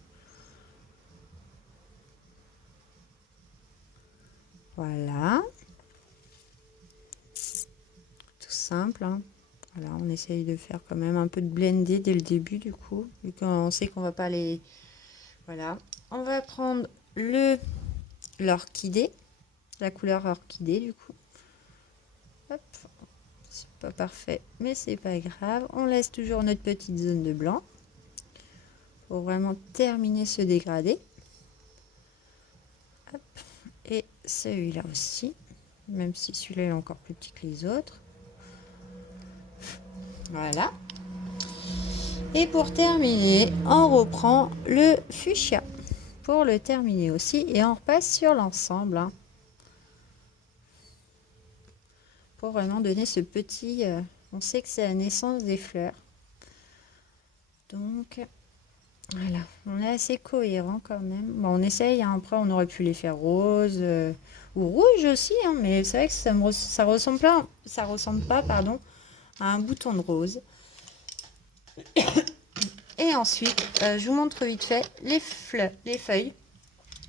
Voilà. Tout simple. Hein. Voilà, on essaye de faire quand même un peu de blender dès le début du coup, vu qu'on sait qu'on va pas les... Voilà. On va prendre l'orchidée, la couleur orchidée du coup. Hop. C'est pas parfait, mais c'est pas grave. On laisse toujours notre petite zone de blanc pour vraiment terminer ce dégradé. Hop. Et celui-là aussi, même si celui-là est encore plus petit que les autres. Voilà. Et pour terminer, on reprend le fuchsia pour le terminer aussi et on repasse sur l'ensemble. Hein, pour vraiment donner ce petit... on sait que c'est la naissance des fleurs. Donc, voilà. On est assez cohérent quand même. Bon, on essaye. Hein, après, on aurait pu les faire roses ou rouges aussi. Hein, mais c'est vrai que ça ressemble pas pardon, à un bouton de rose. Et ensuite, je vous montre vite fait les feuilles.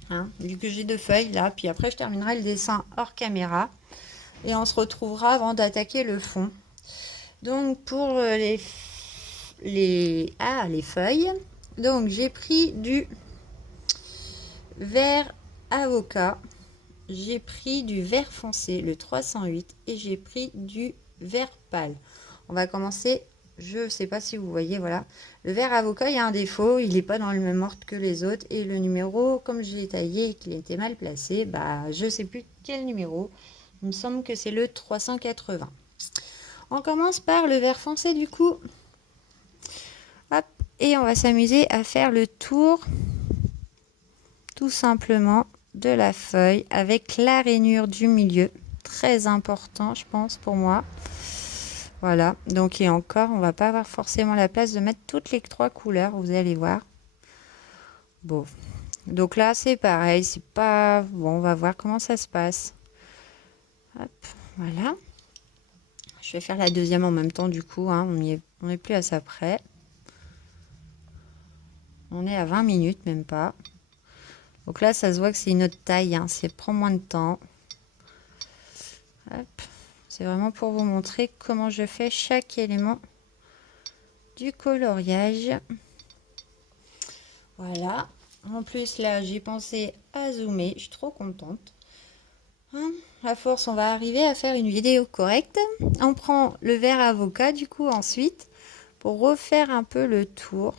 Hein, vu que j'ai 2 feuilles là. Puis après, je terminerai le dessin hors caméra. Et on se retrouvera avant d'attaquer le fond. Donc, pour les feuilles, donc j'ai pris vert avocat, j'ai pris du vert foncé, le 308, et j'ai pris du vert pâle. On va commencer, je sais pas si vous voyez, voilà. Le vert avocat, il y a un défaut, il n'est pas dans le même ordre que les autres. Et le numéro, comme je l'ai taillé et qu'il était mal placé, bah je sais plus quel numéro. Il me semble que c'est le 380. On commence par le vert foncé du coup. Hop, et on va s'amuser à faire le tour tout simplement de la feuille avec la rainure du milieu. Très important, je pense, pour moi. Voilà, donc et encore, on va pas avoir forcément la place de mettre toutes les 3 couleurs, vous allez voir. Bon, donc là, c'est pareil, c'est pas... Bon, on va voir comment ça se passe. Hop, voilà. Je vais faire la deuxième en même temps, du coup, hein, on n'est plus à ça près. On est à 20 minutes, même pas. Donc là, ça se voit que c'est une autre taille, hein, ça prend moins de temps. Hop. C'est vraiment pour vous montrer comment je fais chaque élément du coloriage. Voilà. En plus, là, j'ai pensé à zoomer. Je suis trop contente. Hein, à force, on va arriver à faire une vidéo correcte. On prend le vert avocat, du coup, ensuite, pour refaire un peu le tour.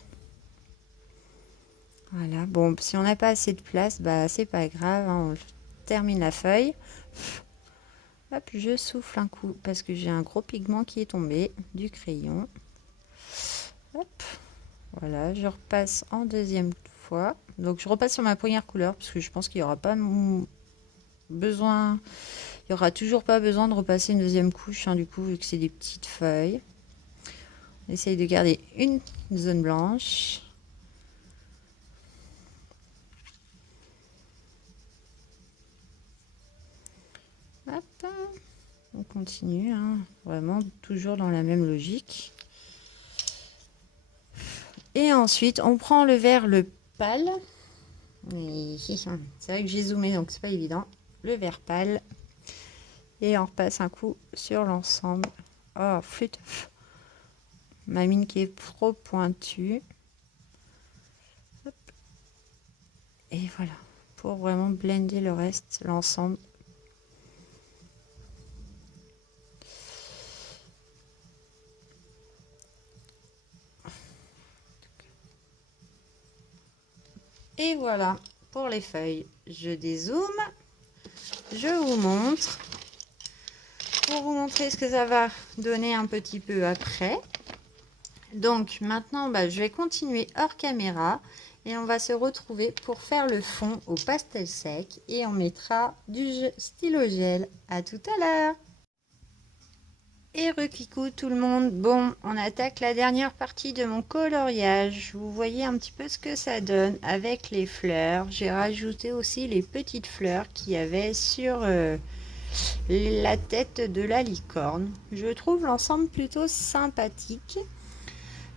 Voilà. Bon, si on n'a pas assez de place, bah, c'est pas grave. Hein, on termine la feuille. Hop, je souffle un coup parce que j'ai un gros pigment qui est tombé du crayon. Hop, voilà, je repasse en deuxième fois. Donc je repasse sur ma première couleur parce que je pense qu'il n'y aura pas besoin, il y aura toujours pas besoin de repasser une deuxième couche, hein, du coup, vu que c'est des petites feuilles. On essaye de garder une zone blanche. Hop, on continue, hein, vraiment toujours dans la même logique. Et ensuite, on prend le vert le pâle. C'est vrai que j'ai zoomé, donc c'est pas évident. Le vert pâle. Et on repasse un coup sur l'ensemble. Oh, flûte. Ma mine qui est trop pointue. Hop. Et voilà. Pour vraiment blender le reste, l'ensemble. Et voilà pour les feuilles. Je dézoome. Je vous montre. Pour vous montrer ce que ça va donner un petit peu après. Donc maintenant, bah, je vais continuer hors caméra. Et on va se retrouver pour faire le fond au pastel sec. Et on mettra du stylo gel. À tout à l'heure. Et recoucou tout le monde. Bon, on attaque la dernière partie de mon coloriage. Vous voyez un petit peu ce que ça donne avec les fleurs. J'ai rajouté aussi les petites fleurs qu'il y avait sur la tête de la licorne. Je trouve l'ensemble plutôt sympathique.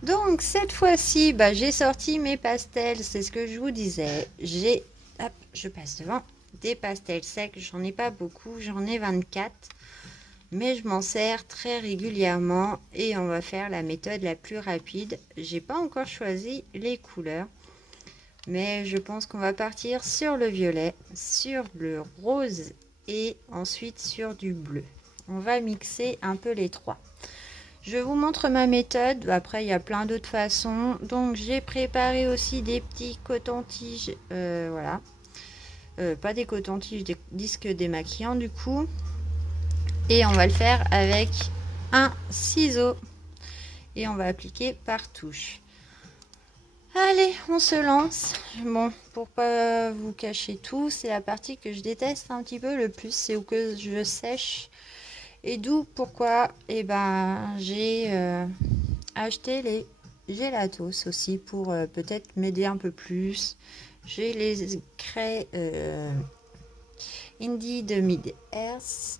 Donc cette fois-ci, bah, j'ai sorti mes pastels. C'est ce que je vous disais. Hop, je passe devant. Des pastels secs. J'en ai pas beaucoup. J'en ai 24. Mais je m'en sers très régulièrement et on va faire la méthode la plus rapide. J'ai pas encore choisi les couleurs, mais je pense qu'on va partir sur le violet, sur le rose et ensuite sur du bleu. On va mixer un peu les trois. Je vous montre ma méthode. Après, il y a plein d'autres façons. Donc, j'ai préparé aussi des petits cotons-tiges. Voilà. Pas des cotons-tiges, des disques démaquillants du coup. Et on va le faire avec un ciseau. Et on va appliquer par touche. Allez, on se lance. Bon, pour pas vous cacher tout, c'est la partie que je déteste un petit peu le plus. C'est où que je sèche. Et d'où pourquoi j'ai acheté les gélatos aussi pour peut-être m'aider un peu plus. J'ai les craies Indie de Mid-Earth.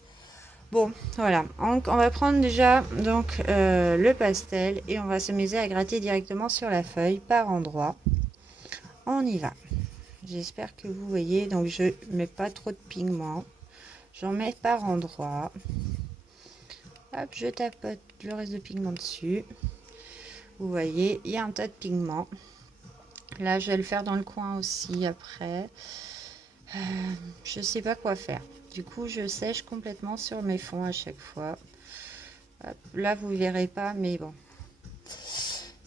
Bon, voilà. On va prendre déjà donc le pastel et on va s'amuser à gratter directement sur la feuille par endroits. On y va. J'espère que vous voyez. Donc je mets pas trop de pigment. J'en mets par endroits. Hop, je tapote le reste de pigment dessus. Vous voyez, il y a un tas de pigments. Là, je vais le faire dans le coin aussi après. Je sais pas quoi faire. Du coup, je sèche complètement sur mes fonds à chaque fois. Hop, là, vous verrez pas, mais bon.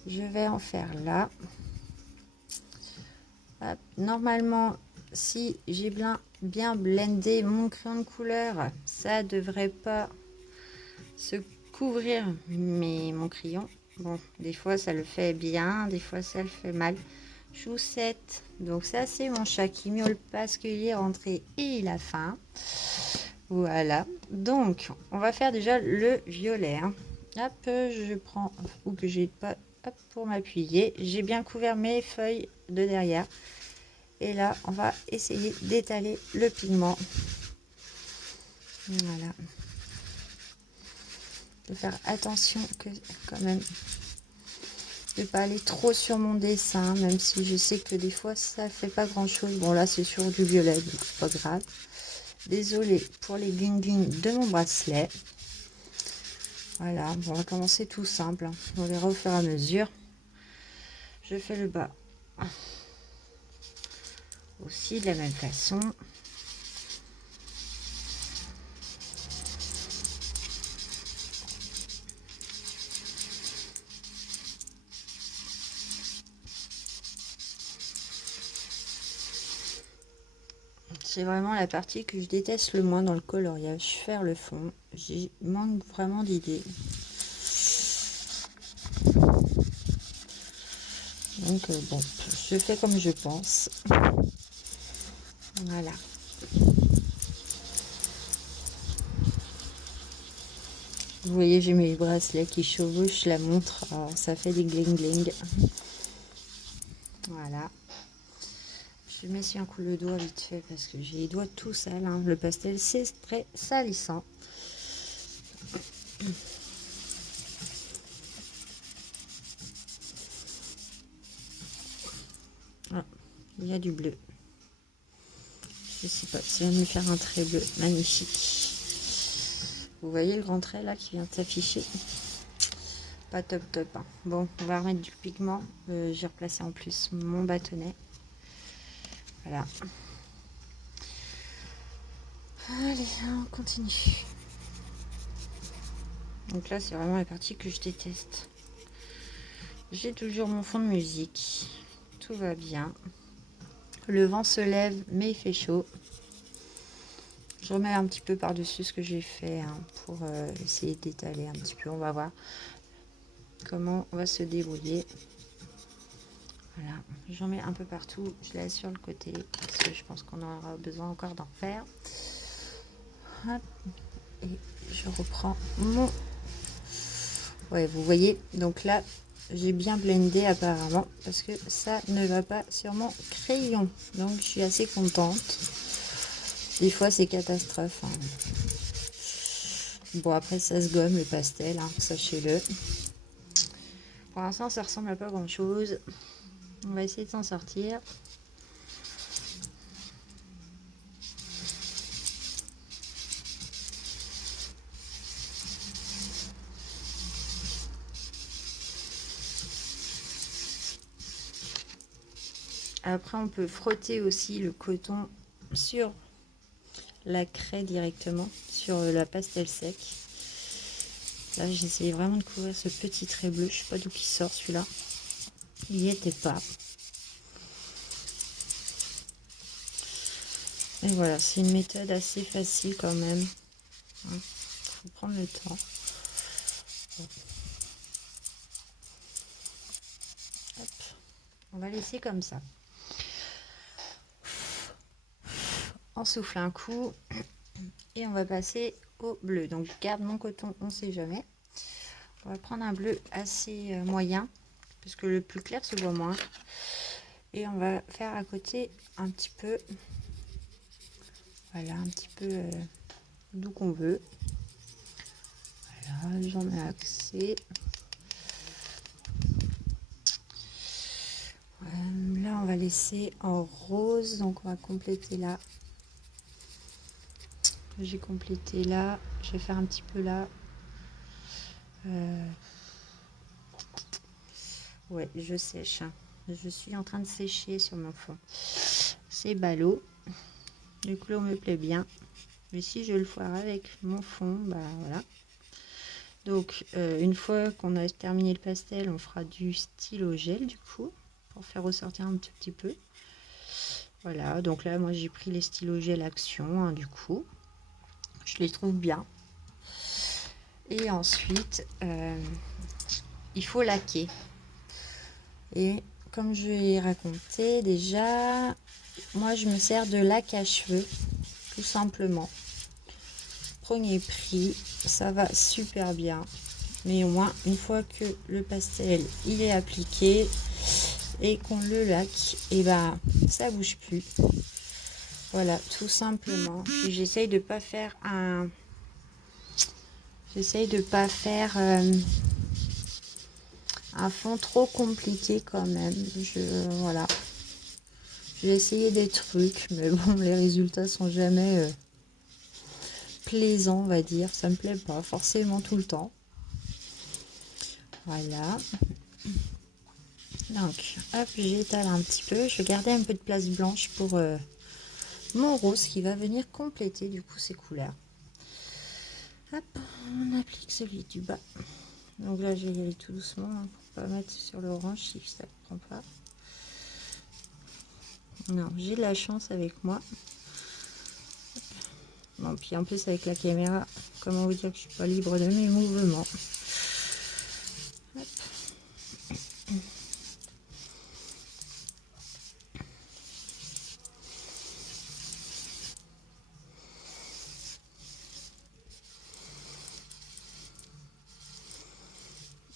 Je vais en faire là. Hop, normalement, si j'ai bien blendé mon crayon de couleur, ça devrait pas se couvrir mon crayon. Bon, des fois ça le fait bien, des fois ça le fait mal. Choussette. Donc ça c'est mon chat qui miaule parce qu'il est rentré et il a faim. Voilà. Donc on va faire déjà le violet. Hein. Hop, je prends ou que j'ai pas. Hop, pour m'appuyer. J'ai bien couvert mes feuilles de derrière. Et là, on va essayer d'étaler le pigment. Voilà. De faire attention que quand même de pas aller trop sur mon dessin, même si je sais que des fois ça fait pas grand chose. Bon là c'est sur du violet, donc c'est pas grave. Désolée pour les gling de mon bracelet. Voilà, bon, on va commencer tout simple. Hein. On verra au fur et à mesure. Je fais le bas aussi de la même façon. C'est vraiment la partie que je déteste le moins dans le coloriage, faire le fond. J'y manque vraiment d'idées. Donc bon, je fais comme je pense. Voilà. Vous voyez, j'ai mes bracelets qui chevauchent la montre. Alors, ça fait des gling gling. Voilà. Je m'essuie un coup le doigt vite fait parce que j'ai les doigts tout sales. Hein. Le pastel, c'est très salissant. Voilà. Il y a du bleu. Je sais pas, ça vient de me faire un trait bleu magnifique. Vous voyez le grand trait là qui vient de s'afficher. Pas top top. Hein. Bon, on va remettre du pigment. J'ai replacé en plus mon bâtonnet. Voilà. Allez, on continue. Donc là, c'est vraiment la partie que je déteste. J'ai toujours mon fond de musique. Tout va bien. Le vent se lève, mais il fait chaud. Je remets un petit peu par-dessus ce que j'ai fait hein, pour essayer d'étaler un petit peu. On va voir comment on va se débrouiller. Voilà, j'en mets un peu partout. Je laisse sur le côté parce que je pense qu'on aura besoin encore d'en faire. Hop. Et je reprends mon... Ouais, vous voyez, donc là, j'ai bien blendé apparemment parce que ça ne va pas sur mon crayon. Donc, je suis assez contente. Des fois, c'est catastrophe. Hein. Bon, après, ça se gomme le pastel, hein, sachez-le. Pour l'instant, ça ressemble à pas grand-chose. On va essayer de s'en sortir. Après, on peut frotter aussi le coton sur la craie directement, sur la pastel sec. Là, j'essayais vraiment de couvrir ce petit trait bleu. Je sais pas d'où il sort celui-là. Il n'y était pas. Et voilà, c'est une méthode assez facile quand même. Il faut prendre le temps. Hop. On va laisser comme ça. On souffle un coup et on va passer au bleu. Donc, je garde mon coton, on ne sait jamais. On va prendre un bleu assez moyen, puisque le plus clair se voit moins. Et on va faire à côté un petit peu, voilà, un petit peu d'où qu'on veut. Voilà, j'en ai accès. Là, on va laisser en rose, donc on va compléter là. J'ai complété là, je vais faire un petit peu là. Ouais, je sèche. Hein. Je suis en train de sécher sur mon fond. C'est ballot. Le clos me plaît bien. Mais si je le foire avec mon fond, bah voilà. Donc, une fois qu'on a terminé le pastel, on fera du stylo gel du coup, pour faire ressortir un tout petit peu. Voilà, donc là, moi j'ai pris les stylos gel Action, hein, du coup. Je les trouve bien. Et ensuite, il faut laquer. Et comme je l'ai raconté déjà, moi je me sers de lac à cheveux, tout simplement. Premier prix, ça va super bien. Mais au moins, une fois que le pastel il est appliqué et qu'on le laque, et ben ça bouge plus. Voilà, tout simplement. Puis j'essaye de pas faire un... J'essaye de pas faire un fond trop compliqué quand même. Voilà. J'ai essayé des trucs, mais bon, les résultats sont jamais plaisants, on va dire. Ça me plaît pas forcément tout le temps. Voilà. Donc, hop, j'étale un petit peu. Je vais garder un peu de place blanche pour mon rose qui va venir compléter du coup ces couleurs. Hop, on applique celui du bas. Donc là, je vais y aller tout doucement hein, pour pas mettre sur l'orange si ça ne prend pas. Non, j'ai de la chance avec moi. Bon, puis en plus avec la caméra, comment vous dire que je suis pas libre de mes mouvements. Hop.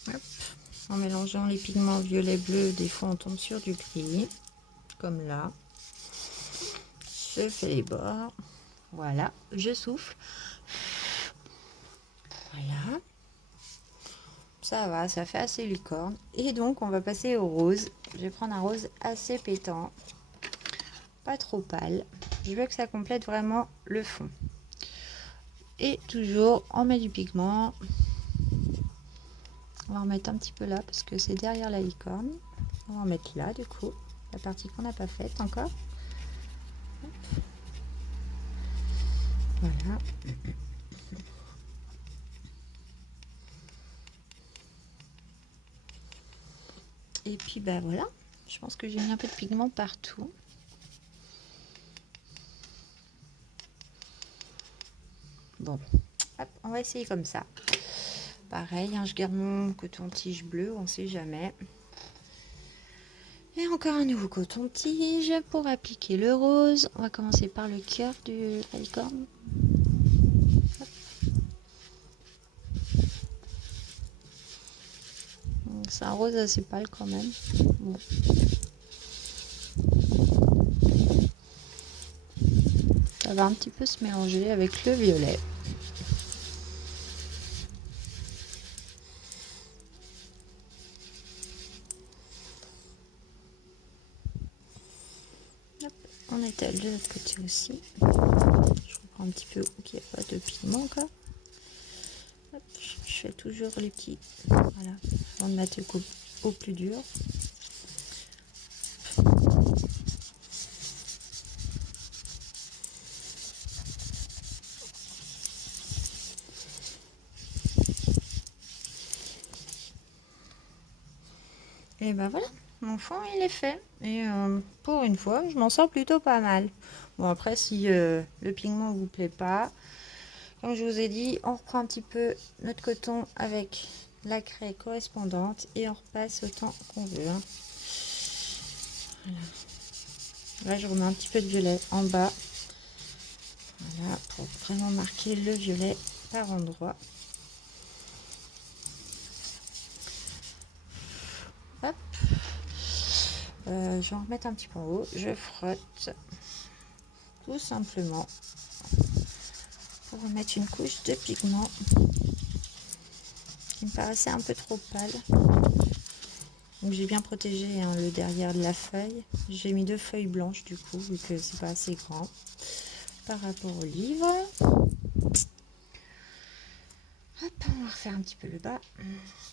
Hop. En mélangeant les pigments violet bleu, des fois on tombe sur du gris, comme là. Je fais les bords. Voilà, je souffle. Voilà. Ça va, ça fait assez licorne. Et donc, on va passer au rose. Je vais prendre un rose assez pétant. Pas trop pâle. Je veux que ça complète vraiment le fond. Et toujours, on met du pigment. On va en mettre un petit peu là parce que c'est derrière la licorne. On va en mettre là, du coup. La partie qu'on n'a pas faite encore. Hop. Voilà. Et puis, bah voilà. Je pense que j'ai mis un peu de pigment partout. Bon, hop, on va essayer comme ça. Pareil, hein, je garde mon coton-tige bleu, on sait jamais. Et encore un nouveau coton-tige pour appliquer le rose. On va commencer par le cœur de la licorne. C'est un rose assez pâle quand même. Bon. Ça va un petit peu se mélanger avec le violet. Hop, on étale de l'autre côté aussi. Je reprends un petit peu où il n'y a pas de pigment encore. Hop, je fais toujours les petits. Voilà, avant de mettre le coup au plus dur. Et ben voilà, mon fond il est fait. Et pour une fois, je m'en sors plutôt pas mal. Bon après, si le pigment vous plaît pas, comme je vous ai dit, on reprend un petit peu notre coton avec la craie correspondante et on repasse autant qu'on veut. Hein. Voilà. Là, je remets un petit peu de violet en bas. Voilà, pour vraiment marquer le violet par endroit. Hop. Je vais en remettre un petit peu en haut. Je frotte tout simplement pour remettre une couche de pigment qui me paraissait un peu trop pâle. Donc j'ai bien protégé hein, le derrière de la feuille. J'ai mis 2 feuilles blanches du coup, vu que c'est pas assez grand par rapport au livre. Hop, on va refaire un petit peu le bas.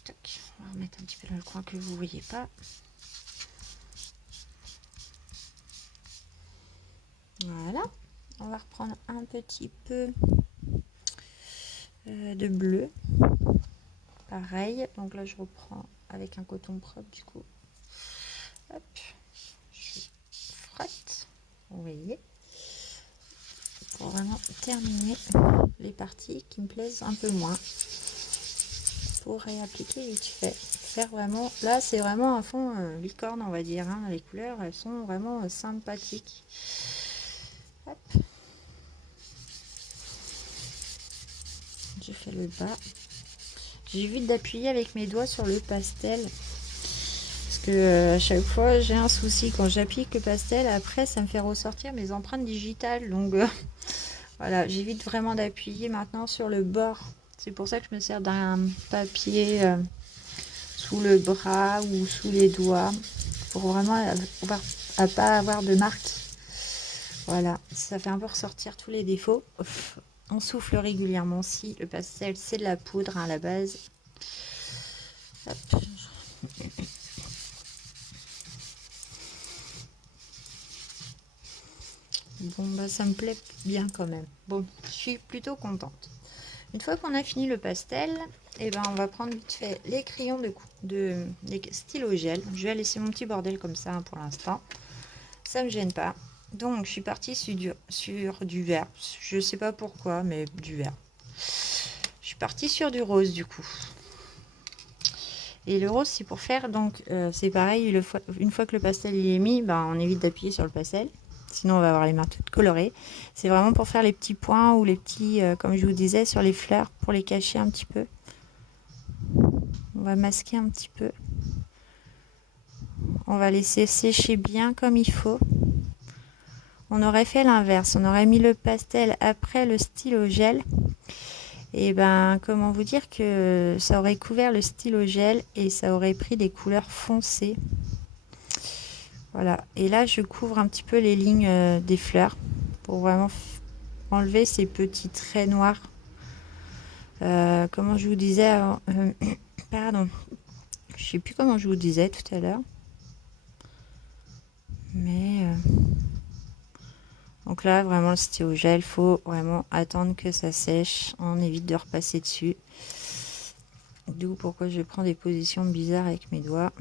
Tac, on va remettre un petit peu dans le coin que vous voyez pas. Voilà. On va reprendre un petit peu de bleu. Pareil, donc là je reprends avec un coton propre du coup. Hop, je frotte, vous voyez, pour vraiment terminer les parties qui me plaisent un peu moins. Pour réappliquer vite fait. Faire vraiment, là c'est vraiment un fond licorne on va dire, hein. Les couleurs elles sont vraiment sympathiques. Hop. Je fais le bas. J'évite d'appuyer avec mes doigts sur le pastel. Parce que à chaque fois j'ai un souci quand j'applique le pastel, après ça me fait ressortir mes empreintes digitales. Donc voilà, j'évite vraiment d'appuyer maintenant sur le bord. C'est pour ça que je me sers d'un papier sous le bras ou sous les doigts pour vraiment à pas avoir de marque. Voilà, ça fait un peu ressortir tous les défauts. On souffle régulièrement si le pastel c'est de la poudre à la base. Hop. Bon bah ça me plaît bien quand même. Bon, je suis plutôt contente. Une fois qu'on a fini le pastel, et ben on va prendre vite fait les crayons les stylos gel. Je vais laisser mon petit bordel comme ça pour l'instant. Ça me gêne pas. Donc je suis partie sur du vert. Je sais pas pourquoi, mais du vert. Je suis partie sur du rose du coup. Et le rose c'est pour faire donc c'est pareil, une fois que le pastel il est mis, ben, on évite d'appuyer sur le pastel. Sinon on va avoir les mains toutes colorées. C'est vraiment pour faire les petits points ou les petits, comme je vous disais, sur les fleurs, pour les cacher un petit peu. On va masquer un petit peu. On va laisser sécher bien comme il faut. On aurait fait l'inverse, on aurait mis le pastel après le stylo gel. Et ben comment vous dire que ça aurait couvert le stylo gel et ça aurait pris des couleurs foncées. Voilà, et là je couvre un petit peu les lignes des fleurs pour vraiment enlever ces petits traits noirs. Comment je vous disais avant, pardon, je sais plus comment je vous disais tout à l'heure, mais donc là vraiment le stylo gel, faut vraiment attendre que ça sèche, on évite de repasser dessus. D'où pourquoi je prends des positions bizarres avec mes doigts.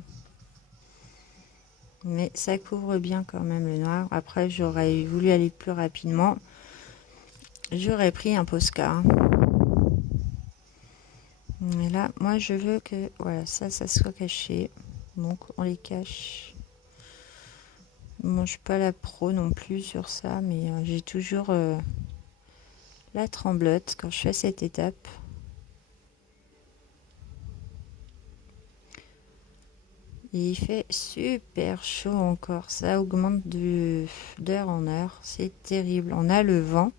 Mais ça couvre bien quand même le noir. Après j'aurais voulu aller plus rapidement, j'aurais pris un Posca. Et là moi je veux que voilà ça soit caché, donc on les cache. Bon, je suis pas la pro non plus sur ça, mais j'ai toujours la tremblote quand je fais cette étape. Et il fait super chaud encore, ça augmente d'heure en heure, c'est terrible. On a le vent,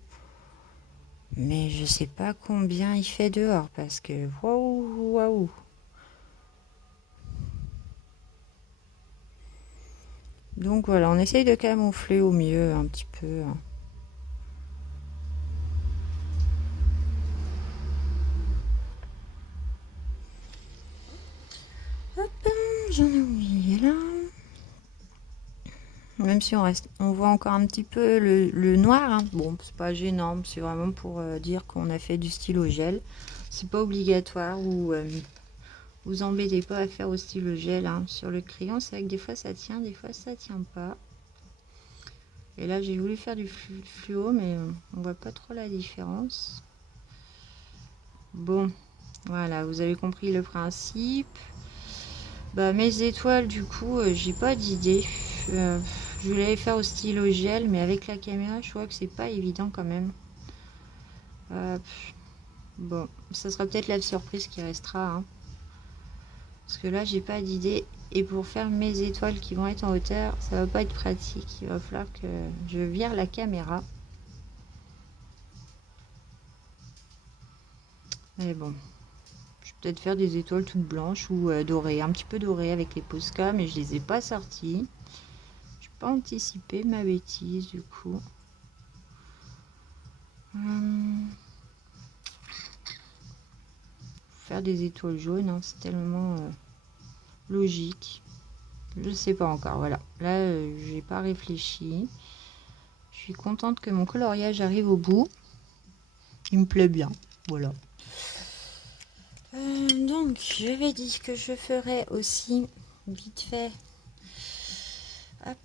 mais je sais pas combien il fait dehors parce que waouh, waouh. Donc voilà, on essaye de camoufler au mieux un petit peu. Hop, j'en ai oublié là. Même si on voit encore un petit peu le noir, hein. Bon, c'est pas gênant, c'est vraiment pour dire qu'on a fait du stylo gel. C'est pas obligatoire ou vous embêtez pas à faire au stylo gel, hein. Sur le crayon, c'est vrai que des fois ça tient, des fois ça tient pas. Et là, j'ai voulu faire du fluo, mais on voit pas trop la différence. Bon, voilà, vous avez compris le principe. Bah, mes étoiles, du coup, j'ai pas d'idée. Je voulais les faire au stylo gel, mais avec la caméra, je vois que c'est pas évident quand même. Bon, ça sera peut-être la surprise qui restera, hein. Parce que là, j'ai pas d'idée. Et pour faire mes étoiles qui vont être en hauteur, ça va pas être pratique. Il va falloir que je vire la caméra. Mais bon, je vais peut-être faire des étoiles toutes blanches ou dorées, un petit peu dorées avec les Posca, mais je les ai pas sorties. Je n'ai pas anticipé ma bêtise du coup. Faire des étoiles jaunes, hein, c'est tellement logique. Je sais pas encore, voilà. Là, j'ai pas réfléchi. Je suis contente que mon coloriage arrive au bout. Il me plaît bien, voilà. Donc, je vais dire que je ferai aussi vite fait. Hop,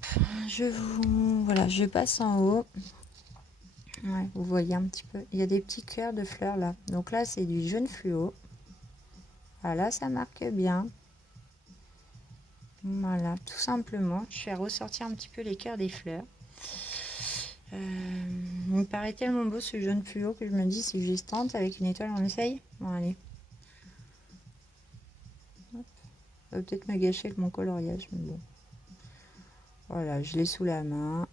voilà, je passe en haut. Ouais, vous voyez un petit peu. Il y a des petits cœurs de fleurs là. Donc là, c'est du jaune fluo. Voilà, ça marque bien. Voilà, tout simplement. Je vais ressortir un petit peu les cœurs des fleurs. Il me paraît tellement beau ce jaune fluo que je me dis si je tente avec une étoile, on essaye. Bon, allez. Hop. Ça va peut-être me gâcher avec mon coloriage, mais bon. Voilà, je l'ai sous la main.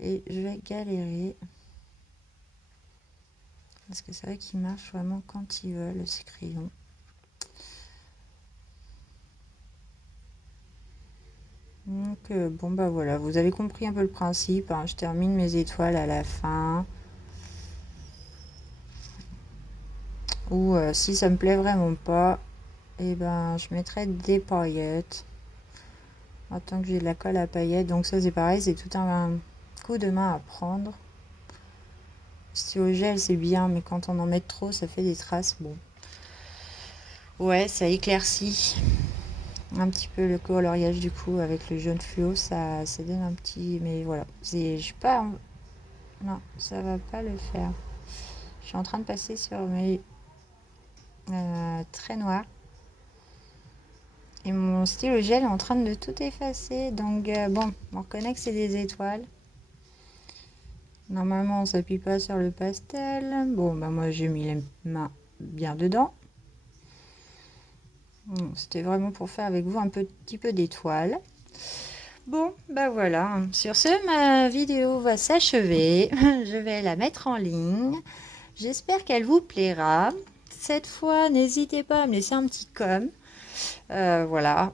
Et je vais galérer. Parce que c'est vrai qu'il marche vraiment quand ils veulent, ces crayons. Donc, bon, bah voilà, vous avez compris un peu le principe. Hein. Je termine mes étoiles à la fin. Ou si ça me plaît vraiment pas, et ben je mettrai des paillettes. Tant que j'ai de la colle à paillettes. Donc ça c'est pareil, c'est tout un coup de main à prendre. Stylo gel c'est bien, mais quand on en met trop, ça fait des traces. Bon. Ouais, ça éclaircit un petit peu le coloriage du coup avec le jaune fluo, ça donne un petit. Mais voilà, je suis pas. Non, ça va pas le faire. Je suis en train de passer sur mes traits noirs. Et mon stylo gel est en train de tout effacer. Donc bon, on reconnaît que c'est des étoiles. Normalement, on s'appuie pas sur le pastel. Bon, bah moi j'ai mis les mains bien dedans. C'était vraiment pour faire avec vous un petit peu d'étoiles. Bon, bah voilà. Sur ce, ma vidéo va s'achever. Je vais la mettre en ligne. J'espère qu'elle vous plaira. Cette fois, n'hésitez pas à me laisser un petit com. Voilà,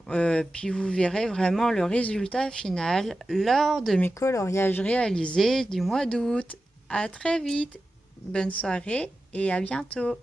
puis vous verrez vraiment le résultat final lors de mes coloriages réalisés du mois d'août. À très vite, bonne soirée et à bientôt.